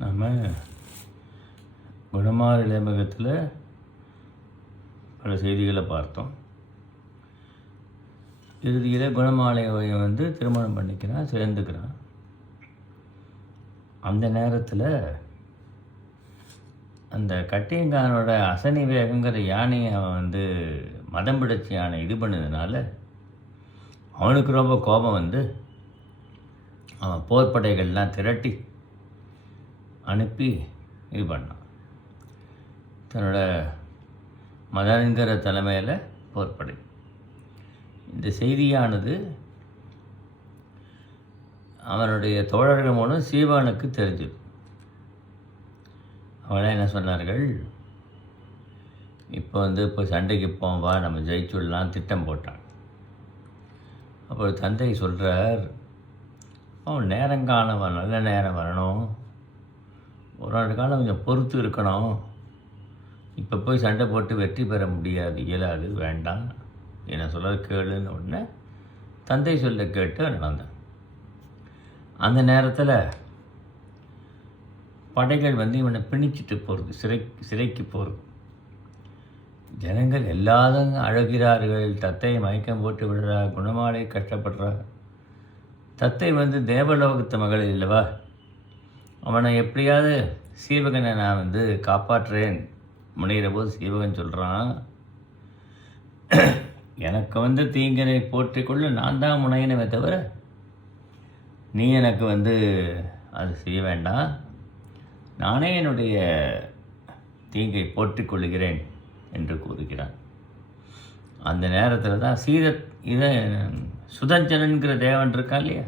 நம்ம குணமாலை இடைமுகத்தில் பல செய்திகளை பார்த்தோம். இறுதியில் குணமாலையை திருமணம் பண்ணிக்கிறான், சேர்ந்துக்கிறான். அந்த நேரத்தில் அந்த கட்டியங்கானோட அசனி வேகங்கிற யானையை அவன் மதம் பிடிச்ச யானை இது பண்ணதுனால அவனுக்கு ரொம்ப கோபம் அவன் போர்ப்படைகள்லாம் திரட்டி அனுப்பி இது பண்ணான். தன்னோட மதன்கிற தலைமையில் போர்ப்படை. இந்த செய்தியானது அவனுடைய தோழர்கள் மூலம் சீவானுக்கு தெரிஞ்சது. அவனே என்ன சொன்னார்கள், இப்போ இப்போ சண்டைக்கு போவா, நம்ம ஜெயிச்சுடலாம் திட்டம் போட்டான். அப்போ தந்தை சொல்கிறார், அவன் நேரங்காலம் நல்ல நேரம் வரணும், ஒரு நாள் காலம் கொஞ்சம் பொறுத்து இருக்கணும், இப்போ போய் சண்டை போட்டு வெற்றி பெற முடியாது, இயலாது, வேண்டாம், என்ன சொல்ல கேளுன்னு உடனே தந்தை சொல்ல கேட்டு நடந்தான். அந்த நேரத்தில் படைகள் இவனை பிணிச்சிட்டு போகிறது, சிறைக்கு போகிறது. ஜனங்கள் எல்லாரும் அழுகிறார்கள், தத்தை மயக்கம் போட்டு விடுறா, குணமாலை கஷ்டப்படுறா. தத்தை தேவலோகத்து மகள் இல்லவா, அவனை எப்படியாவது சீவகனை நான் காப்பாற்றுறேன் முனைகிற போது சீவகன் சொல்கிறான், எனக்கு தீங்கனை போற்றிக்கொள்ள நான் தான் முனையினவே தவிர நீ எனக்கு அது செய்ய வேண்டாம், நானே என்னுடைய தீங்கை போற்றிக்கொள்கிறேன் என்று கூறுகிறான். அந்த நேரத்தில் தான் சுதஞ்சனன்கிற தேவன் இருக்கான் இல்லையா,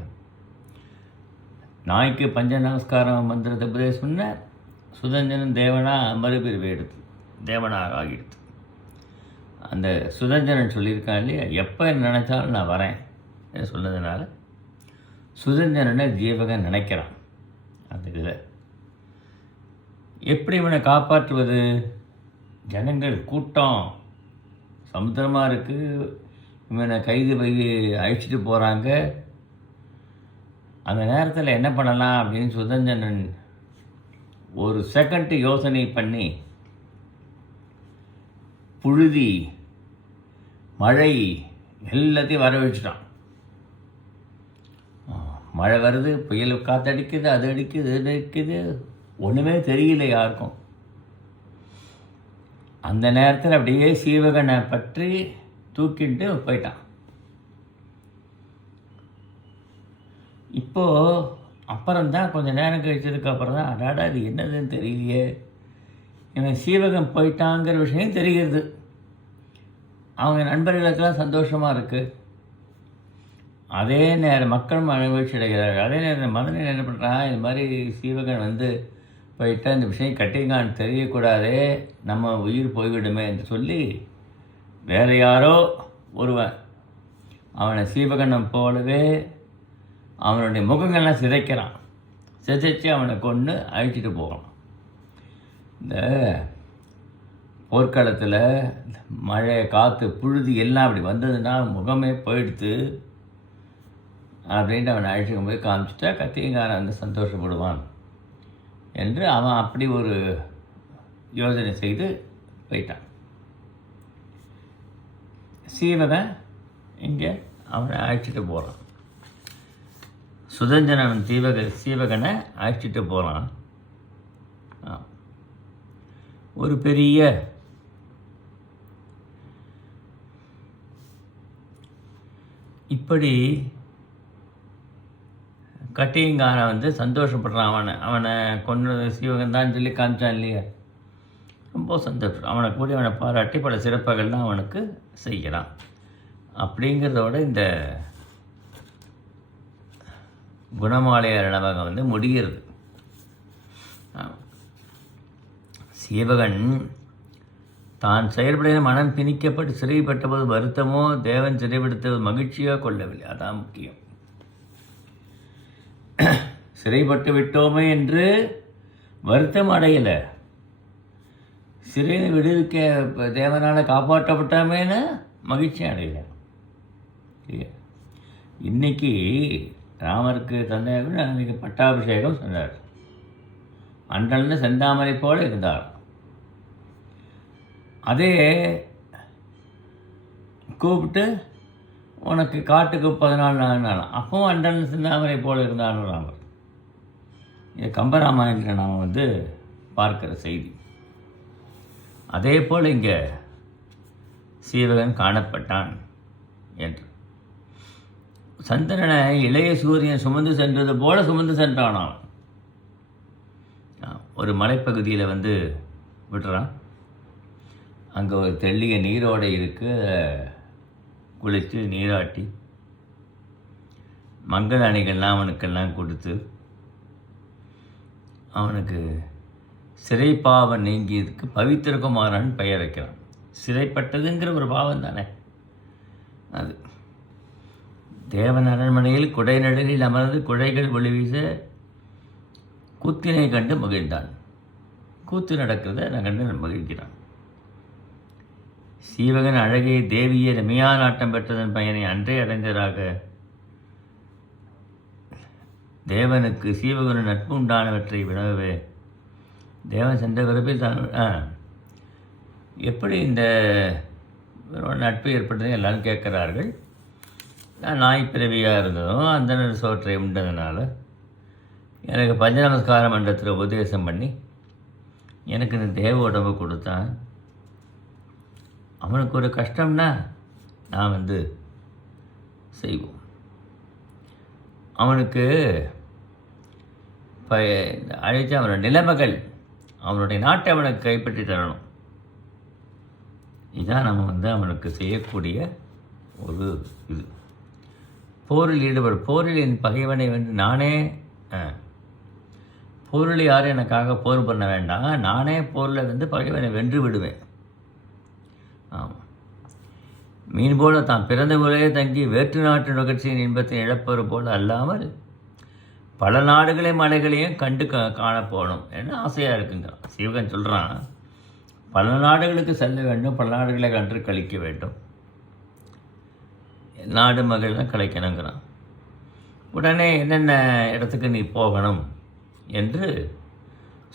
நாய்க்கு பஞ்ச நமஸ்காரம் மந்திரத்தை உபதேசம் சொன்ன சுதஞ்சனன் தேவனாக மறுபிரிவு எடுத்து தேவனாக ஆகிடுது. அந்த சுதஞ்சனன் சொல்லியிருக்கான் இல்லையா, எப்போ நினச்சாலும் நான் வரேன் சொன்னதுனால சுதஞ்சனனை ஜீவகன் நினைக்கிறான். அந்த இதில் எப்படி இவனை காப்பாற்றுவது, ஜனங்கள் கூட்டம் சமுத்திரமாக இருக்குது, இவனை கைது அழிச்சிட்டு போகிறாங்க. அந்த நேரத்தில் என்ன பண்ணலாம் அப்படின்னு சுதஞ்சனன் ஒரு செகண்ட் யோசனை பண்ணி புழுதி மழை எல்லாத்தையும் வர வச்சுட்டான். மழை வருது, புயல் காற்றடிக்குது, அது அடிக்குது, இது அடிக்குது, ஒன்றுமே தெரியல யாருக்கும். அந்த நேரத்தில் அப்படியே சீவகனை பற்றி தூக்கிட்டு போயிட்டான். இப்போது அப்புறம்தான் கொஞ்சம் நேரம் கழிச்சதுக்கப்புறம் தான் அடாடா இது என்னதுன்னு தெரியலையே, இவன் சீவகம் போயிட்டாங்கிற விஷயம் தெரிகிறது. அவங்க நண்பர்களுக்கெல்லாம் சந்தோஷமாக இருக்குது. அதே நேரம் மக்களும் மகிழ்ச்சி அடைகிறார்கள். அதே நேரம் மதனன் என்ன பண்ணுறான், இது மாதிரி சீவகன் போயிட்டு இந்த விஷயம் கட்டிங்கான் தெரியக்கூடாதே, நம்ம உயிர் போய்விடுமே என்று சொல்லி வேறு யாரோ ஒருவன் அவனை சீவகனை போலவே அவனுடைய முகங்கள்லாம் சிதைக்கிறான். சிதைச்சு அவனை கொண்டு அழிச்சிட்டு போகிறான். இந்த போர்க்களத்தில் மழை காற்று புழுதி எல்லாம் அப்படி வந்ததுன்னா முகமே போயிடுத்து அப்படின்ட்டு அவனை அழிச்சிக்க போய் காமிச்சிட்டா கத்தியங்காரன் சந்தோஷப்படுவான் என்று அவன் அப்படி ஒரு யோசனை செய்து போயிட்டான். சீவகன் இங்கே அவனை அழைச்சிட்டு போகிறான். சுதஞ்சனன் சீவகனை அழைச்சிட்டு போகிறான். ஒரு பெரிய இப்படி கட்டியங்காரன் சந்தோஷப்படுறான். அவனை கொண்டு சீவகன் தான் சொல்லி காமிச்சான் இல்லையா, ரொம்ப சந்தோஷம். அவனை கூடி அவனை பாராட்டி பல சிறப்புகள்லாம் அவனுக்கு செய்கிறான். அப்படிங்கிறதோட இந்த குணமாலையார் நவகம் முடிகிறது. சீவகன் தான் செயல்பட மனம் பிணிக்கப்பட்டு சிறைப்பட்ட போது வருத்தமோ தேவன் சிறைப்படுத்த மகிழ்ச்சியோ கொள்ளவில்லை. அதான் முக்கியம். சிறைப்பட்டு விட்டோமே என்று வருத்தம் அடையலை, சிறையை விடுவிக்க தேவனால் காப்பாற்றப்பட்டாமேன்னு மகிழ்ச்சி அடையலை. இன்னைக்கு ராமருக்கு தந்தையாக அன்றைக்கி பட்டாபிஷேகம் சொன்னார். அன்றல்னு செந்தாமரை போல இருந்தார். அதே கூப்பிட்டு உனக்கு காட்டுக்கு 14 நாள் அப்பவும் அன்றல்னு செந்தாமரை போல இருந்தார் ராமர். இது கம்பராமாயணத்தில் நாம் பார்க்கிற செய்தி. அதே போல் இங்கே சீவகன் காணப்பட்டான் என்று. சந்திரனை இளைய சூரியன் சுமந்து சென்றது போல சுமந்து சென்றானாம். ஒரு மலைப்பகுதியில் விட்டுறான். அங்கே ஒரு தெள்ளிய நீரோடை இருக்கு. குளித்து நீராட்டி மங்கள அணிகள்லாம் அவனுக்கெல்லாம் கொடுத்து அவனுக்கு சிறைப்பாவம் நீங்கியதுக்கு பவித்திரகுமாரன் பெயர் வைக்கிறான். சிறைப்பட்டதுங்கிற ஒரு பாவம் தானே அது. தேவன் அரண்மனையில் குடைநடலில் அமர்ந்து குடைகள் ஒளி வீச கூத்தினை கண்டு மகிழ்ந்தான். கூத்து நடக்கிறத நான் கண்டு மகிழ்கிறான். சீவகன் அழகே தேவியை ரம்யா நாட்டம் பெற்றதன் பயனை அன்றே அடைந்ததாக தேவனுக்கு சீவகனு நட்பு உண்டானவற்றை வினவவே தேவன் சென்ற பிறப்பில் தான் எப்படி இந்த நட்பு ஏற்பட்டது எல்லாரும் கேட்குறார்கள். நான் நாய் பிறவியாக இருந்ததும் அந்த சோற்றை உண்டதுனால எனக்கு பஞ்ச நமஸ்கார மண்டலத்தில் உபதேசம் பண்ணி எனக்கு இந்த தேவ உடம்பு கொடுத்தான். அவனுக்கு ஒரு கஷ்டம்னா நான் செய்வோம். அவனுக்கு இப்போ அழைத்து அவனோட நிலைமகள் அவனுடைய நாட்டை அவனுக்கு கைப்பற்றி தரணும். இதுதான் நம்ம அவனுக்கு செய்யக்கூடிய ஒரு இது. போரில் ஈடுபடும். போரில் என் பகைவனை நானே போரில் யாரும் எனக்காக போர் பண்ண வேண்டாம், நானே போரில் பகைவனை வென்று விடுவேன். ஆமாம், மீன் போல தான் பிறந்த முறையே தங்கி வேற்று நாட்டு நிகழ்ச்சியின் இன்பத்தை இழப்பது போல் அல்லாமல் பல நாடுகளையும் மலைகளையும் கண்டு காணப்போகணும் என்ன ஆசையாக இருக்குங்க. சிவகன் சொல்கிறான், பல நாடுகளுக்கு செல்ல வேண்டும், பல நாடுகளை கன்று கழிக்க வேண்டும், நாடு மகள் கழிக்கணுங்கிறான். உடனே என்னென்ன இடத்துக்கு நீ போகணும் என்று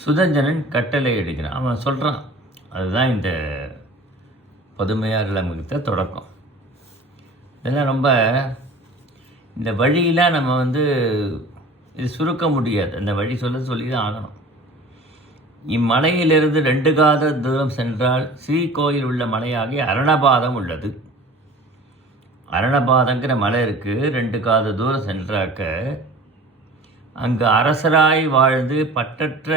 சுதஞ்சனன் கட்டளை எடுக்கிறான். அவன் சொல்கிறான். அதுதான் இந்த பதுமையார் இளமுகித்த தொடக்கம். இதெல்லாம் ரொம்ப இந்த வழியெலாம் நம்ம இது சுருக்க முடியாது. அந்த வழி சொல்லி தான் ஆகணும். இம்மலையிலிருந்து 2 காத தூரம் சென்றால் ஸ்ரீகோயில் உள்ள மலையாகி அரணபாதம் உள்ளது. அரணபாதங்கிற மலை இருக்குது. 2 காத தூரம் சென்றாக்க அங்கு அரசராய் வாழ்ந்து பற்றற்ற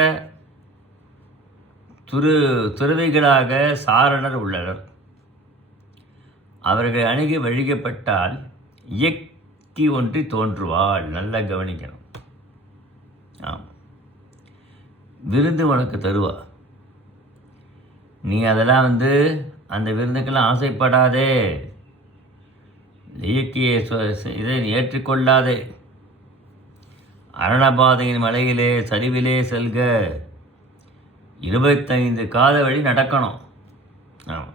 துறவிகளாக சாரணர் உள்ளனர். அவர்கள் அணுகி வழிகப்பட்டால் இயக்கி ஒன்றி தோன்றுவாள். நல்லா கவனிக்கணும். ஆமாம், விருந்து உனக்கு தருவா. நீ அதெல்லாம் அந்த விருந்துக்கெல்லாம் ஆசைப்படாதே. இயக்கிய இதை ஏற்றுக்கொள்ளாதே. அரணபாதையின் மலையிலே சரிவிலே செல்க. 25 காத வழி நடக்கணும். ஆமாம்,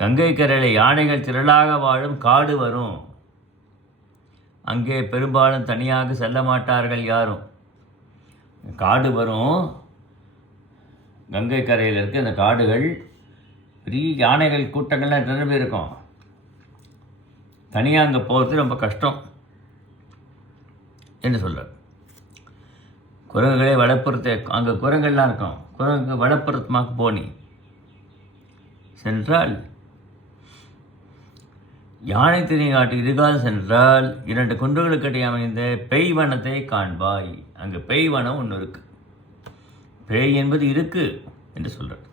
கங்கை கரையில் யானைகள் திரளாக வாழும் காடு வரும். அங்கே பெரும்பாலும் தனியாக செல்ல மாட்டார்கள் யாரும். காடு வரும், கங்கை கரையில் இருக்க இந்த காடுகள் பெரிய யானைகள் கூட்டங்கள்லாம் நிரம்பி இருக்கும். தனியாக அங்கே போகிறது ரொம்ப கஷ்டம் என்று சொல்கிறார். குரங்குகளே வடப்புறத்தை அங்கே குரங்கள்லாம் இருக்கும். குரங்கு வடப்புறத்துமாக்கு போனி சென்றால் யானை திணை காட்டு இதுகாது சென்றால் 2 குன்றுகளுக்கு இடையே அமைந்த பெய்வனத்தை காண்பாய். அங்கே பெய்வனம் ஒன்று இருக்குது. பேய் என்பது இருக்கு என்று சொல்கிறார்.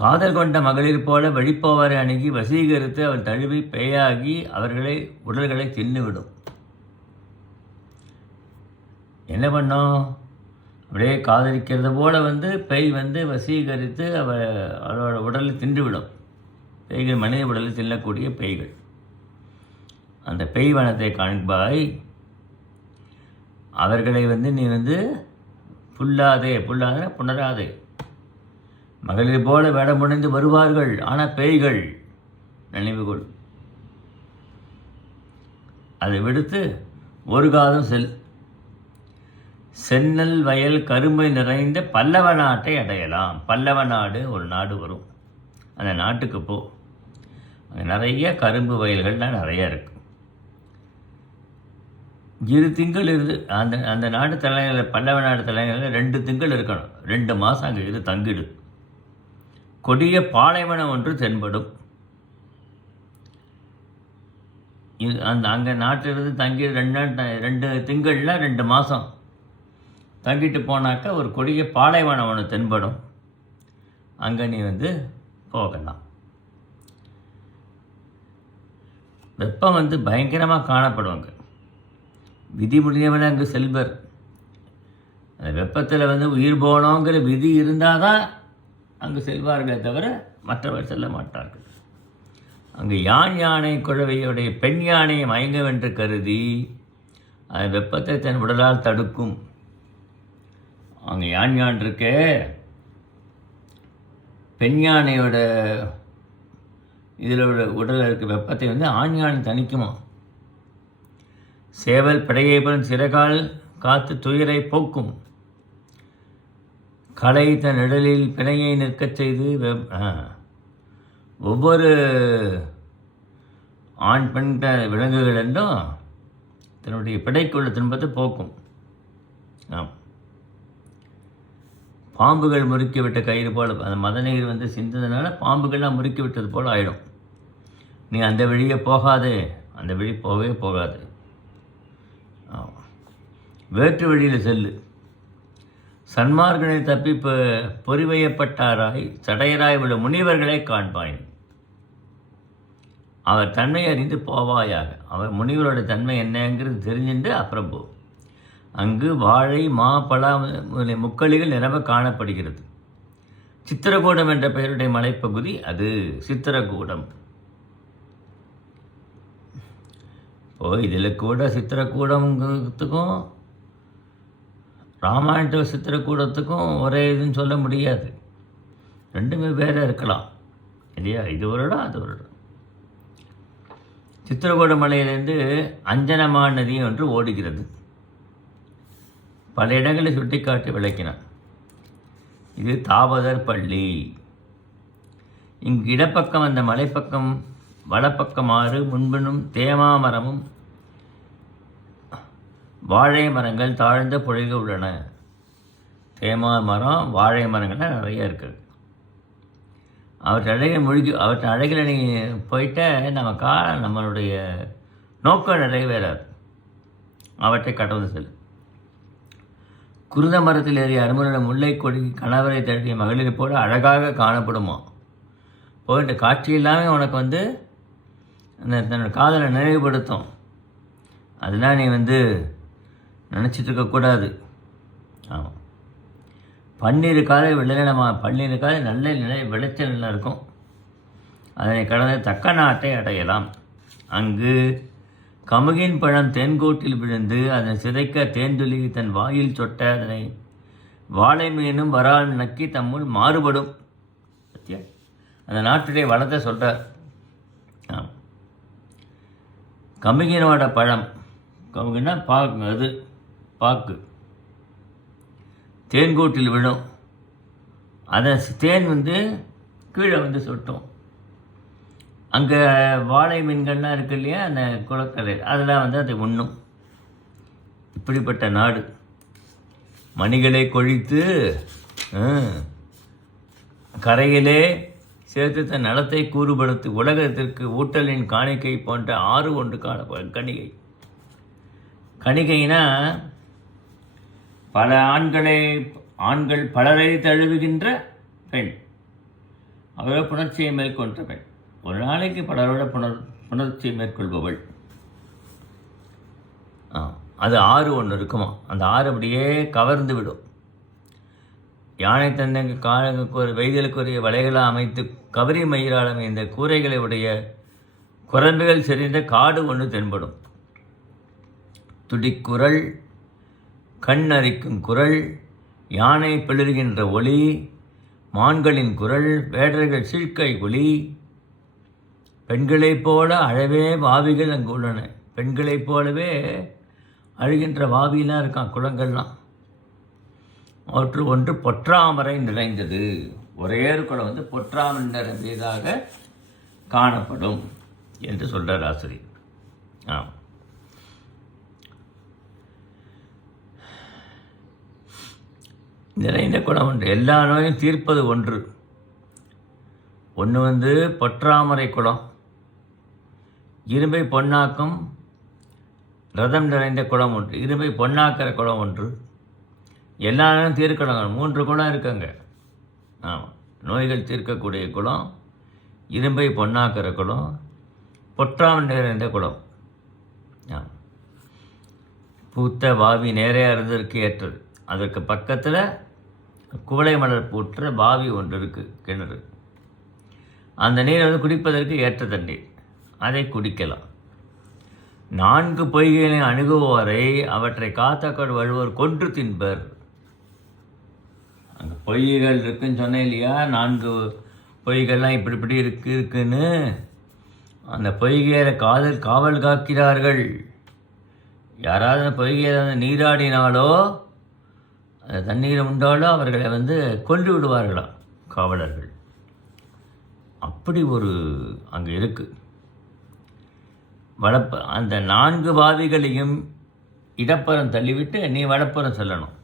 காதல் கொண்ட மகளிர் போல வழிப்போவரை அணுகி வசீகரித்து அவள் தழுவி பேயாகி அவர்களை உடல்களை தின்னுவிடும். என்ன பண்ணோம்? அப்படியே காதலிக்கிறது போல பேய் வசீகரித்து அவளோட உடலை தின்றுவிடும். பேய்கள் மனித உடலை தின்னக்கூடிய பேய்கள். அந்த பெய்வனத்தை காண்பாய். அவர்களை நீ புல்லாதே புணராதே. மகளிர் போல வேடம் புனைந்து வருவார்கள், ஆனால் பேய்கள். நினைவுகொள். அதை விடுத்து ஒரு காதம் செல். செந்நெல் வயல் கரும்பு நிறைந்த பல்லவ நாட்டை அடையலாம். பல்லவ நாடு ஒரு நாடு வரும், அந்த நாட்டுக்கு போ. அங்கே நிறைய கரும்பு வயல்கள்லாம் நிறையா இருக்குது. 2 திங்கள் இருந்து அந்த அந்த நாடு தலைநகரில், பல்லவ நாடு தலைநகரில் 2 திங்கள் இருக்கணும். 2 மாதம் அங்கே இருந்து தங்கிடு. கொடிய பாலைவனம் ஒன்று தென்படும். இது அங்கே நாட்டிலிருந்து தங்கி 2 திங்களில் 2 மாதம் தங்கிட்டு போனாக்கா ஒரு கொடிய பாலைவனம் ஒன்று தென்படும். அங்கே நீ போகலாம். வெப்பம் பயங்கரமாக காணப்படுவாங்க. விதி முடியவன அங்கு செல்வர். அந்த வெப்பத்தில் உயிர் போனோங்கிற விதி இருந்தால் தான் அங்கு செல்வார்களே தவிர மற்றவர் செல்ல மாட்டார்கள். அங்கு யானை குழவையுடைய பெண் யானையை மயங்கவென்று கருதி அது வெப்பத்தை தன் உடலால் தடுக்கும். அங்கே யான் இருக்கே, பெண் யானையோட இதில் உடலில் இருக்க வெப்பத்தை ஆண் யானை தணிக்குமா. சேவல் படையைபுரம் சிறகால் காத்து துயரை போக்கும். களை தன் நிழலில் பிணையை நிற்கச் செய்து ஒவ்வொரு ஆண் பெண் விலங்குகள் என்றும் தன்னுடைய பிடைக்குள்ள துன்பத்தை போக்கும். பாம்புகள் முறுக்கிவிட்ட கயிறு போல் அந்த மதநீர் சிந்ததுனால பாம்புகள்லாம் முறுக்கி விட்டது போல் ஆகிடும். நீ அந்த வழியே போகாதே, அந்த வழி போகவே போகாது. வேற்று வழியில் செல்லு. சன்மார்கனை தப்பி பொறிவையப்பட்டாராய் சடையராய் உள்ள முனிவர்களை காண்பாய். அவர் தன்மை அறிந்து போவாயாக. அவர் முனிவரோட தன்மை என்னங்கிறது தெரிஞ்சுட்டு அப்புறம் போ. அங்கு வாழை மா பலா முதலிய முக்களிகள் நிரம்ப காணப்படுகிறது. சித்திரகூடம் என்ற பெயருடைய மலைப்பகுதி அது சித்திரகூடம். இதில் கூட சித்திரக்கூடத்துக்கும் ராமாயணத்தில் சித்திரக்கூடத்துக்கும் ஒரே இதுன்னு சொல்ல முடியாது. ரெண்டுமே வேறு இருக்கலாம் இல்லையா? இது ஒரு இடம், அது ஒரு இடம். சித்திரகூட மலையிலேருந்து அஞ்சனமான் நதி ஒன்று ஓடுகிறது. பல இடங்களை சுட்டிக்காட்டி விளக்கினான். இது தாவதர் பள்ளி. இங்கு இடப்பக்கம் அந்த மலைப்பக்கம் வலப்பக்கம் ஆறு, முன்பினும் தேமாமரமும் வாழை மரங்கள் தாழ்ந்த பொழிகள் உள்ளன. தேமா மரம், வாழை மரங்கள்லாம் நிறைய இருக்குது. அவற்றை அழகில் நீ போயிட்ட நம்மளுடைய நோக்கம் நிறைவேறாது. அவற்றை கடந்து செல். குருத மரத்தில் ஏறிய அருமனோட முல்லை கொடி கணவரை தழுவிய மகளிரை போல அழகாக காணப்படுமா. போயிட்டு காட்சி இல்லாமல் உனக்கு தன்னோட காதலை நினைவுபடுத்தும். அதெல்லாம் நீ நினச்சிட்டு இருக்கக்கூடாது. ஆமாம், பன்னீர் காலை பன்னீர் காலை நல்ல விளைச்சல் நல்லா இருக்கும். அதனை கடந்த தக்க நாட்டை அடையலாம். அங்கு கமுகின் பழம் தேன்கூட்டில் விழுந்து அதனை சிதைக்க தேன்துளி தன் வாயில் சொட்ட அதனை வாழை மீனும் வரால் நக்கி தம்முள் மாறுபடும். சத்தியா அந்த நாட்டுடைய வளத்தை சொல்கிறார். கமுகினோட பழம், கமுகின்னா பாக்கு, அது பாக்கு தேன்கூட்டில் விழும். அதை தேன் கீழே சொட்டும். அங்கே வாழை மீன்கள்லாம் இருக்கு இல்லையா, அந்த குளக்கரை, அதெல்லாம் அதை உண்ணும். இப்படிப்பட்ட நாடு. மணிகளை கொழித்து கரையிலே சேர்த்து தன் நலத்தை கூறுபடுத்து உலகத்திற்கு ஊட்டலின் காணிக்கை போன்ற ஆறு ஒன்று காணப்படும். கணிகைனா பல ஆண்கள் பலரை தழுவுகின்ற பெண். அவரோட புணர்ச்சியை மேற்கொண்ட பெண். ஒரு நாளைக்கு பலரோட புணர்ச்சியை மேற்கொள்பவள். அது ஆறு ஒன்று இருக்குமா. அந்த ஆறு அப்படியே கவர்ந்து விடும். யானை தந்தங்க காலங்களுக்கு வைத்தியலுக்குரிய வலைகளாக அமைத்து கவரி மயிரால் அமைந்த கூரைகளை உடைய குரம்புகள் செறிந்த காடு ஒன்று தென்படும். துடிக்குரல், கண் அரிக்கும் குரல், யானை பிளறுகின்ற ஒளி, மான்களின் குரல், வேடர்கள் சீழ்க்கை ஒளி. பெண்களைப் போல அழவே வாவிகள் அங்கு உள்ளன. பெண்களைப் போலவே அழுகின்ற வாவிலாம் இருக்கான், குளங்கள்லாம். அவற்று ஒன்று பொற்றாமரை நிறைந்தது. ஒரே ஒரு குளம் வந்து பொற்றாமரை நிறைந்ததாக காணப்படும் என்று சொல்கிறார் ஆசிரியர். ஆமாம், நிறைந்த குளம் ஒன்று, எல்லா நோயும் தீர்ப்பது ஒன்று. ஒன்று வந்து பொற்றாமரை குளம், இரும்பை பொன்னாக்கும் ரதம் நிறைந்த குளம் ஒன்று, இரும்பை பொன்னாக்கிற குளம் ஒன்று, எல்லா நோயும் தீர்க்கணும். 3 குளம் இருக்குங்க. ஆமாம், நோய்கள் தீர்க்கக்கூடிய குளம், இரும்பை பொன்னாக்கிற குளம், பொற்றாமரை நிறைந்த குளம். ஆமாம், பூத்த பாவி நேரையாக இருந்ததற்கு ஏற்றது. அதற்கு பக்கத்தில் குவளை மலர் பூற்ற பாவி ஒன்று இருக்குது, கிணறு. அந்த நீர் வந்து குடிப்பதற்கு ஏற்ற தண்ணீர், அதை குடிக்கலாம். 4 பொய்களை அணுகுவோரை அவற்றை காத்தக்கோடு வழுவோர் கொன்று தின்பர். அங்கே பொய்கள் இருக்குன்னு சொன்னேன் இல்லையா, 4 பொய்கள்லாம் இப்படி இருக்குன்னு. அந்த பொய்கையில் காவல் காக்கிறார்கள். யாராவது பொய்கையில் வந்து நீராடினாலோ அந்த தண்ணீரை உண்டாலோ அவர்களை வந்து கொன்று விடுவார்களாம் காவலர்கள். அப்படி ஒரு அங்கே இருக்குது. அந்த 4 பாவிகளையும் இடப்புறம் தள்ளிவிட்டு நீ வலப்புறம் செல்லணும்.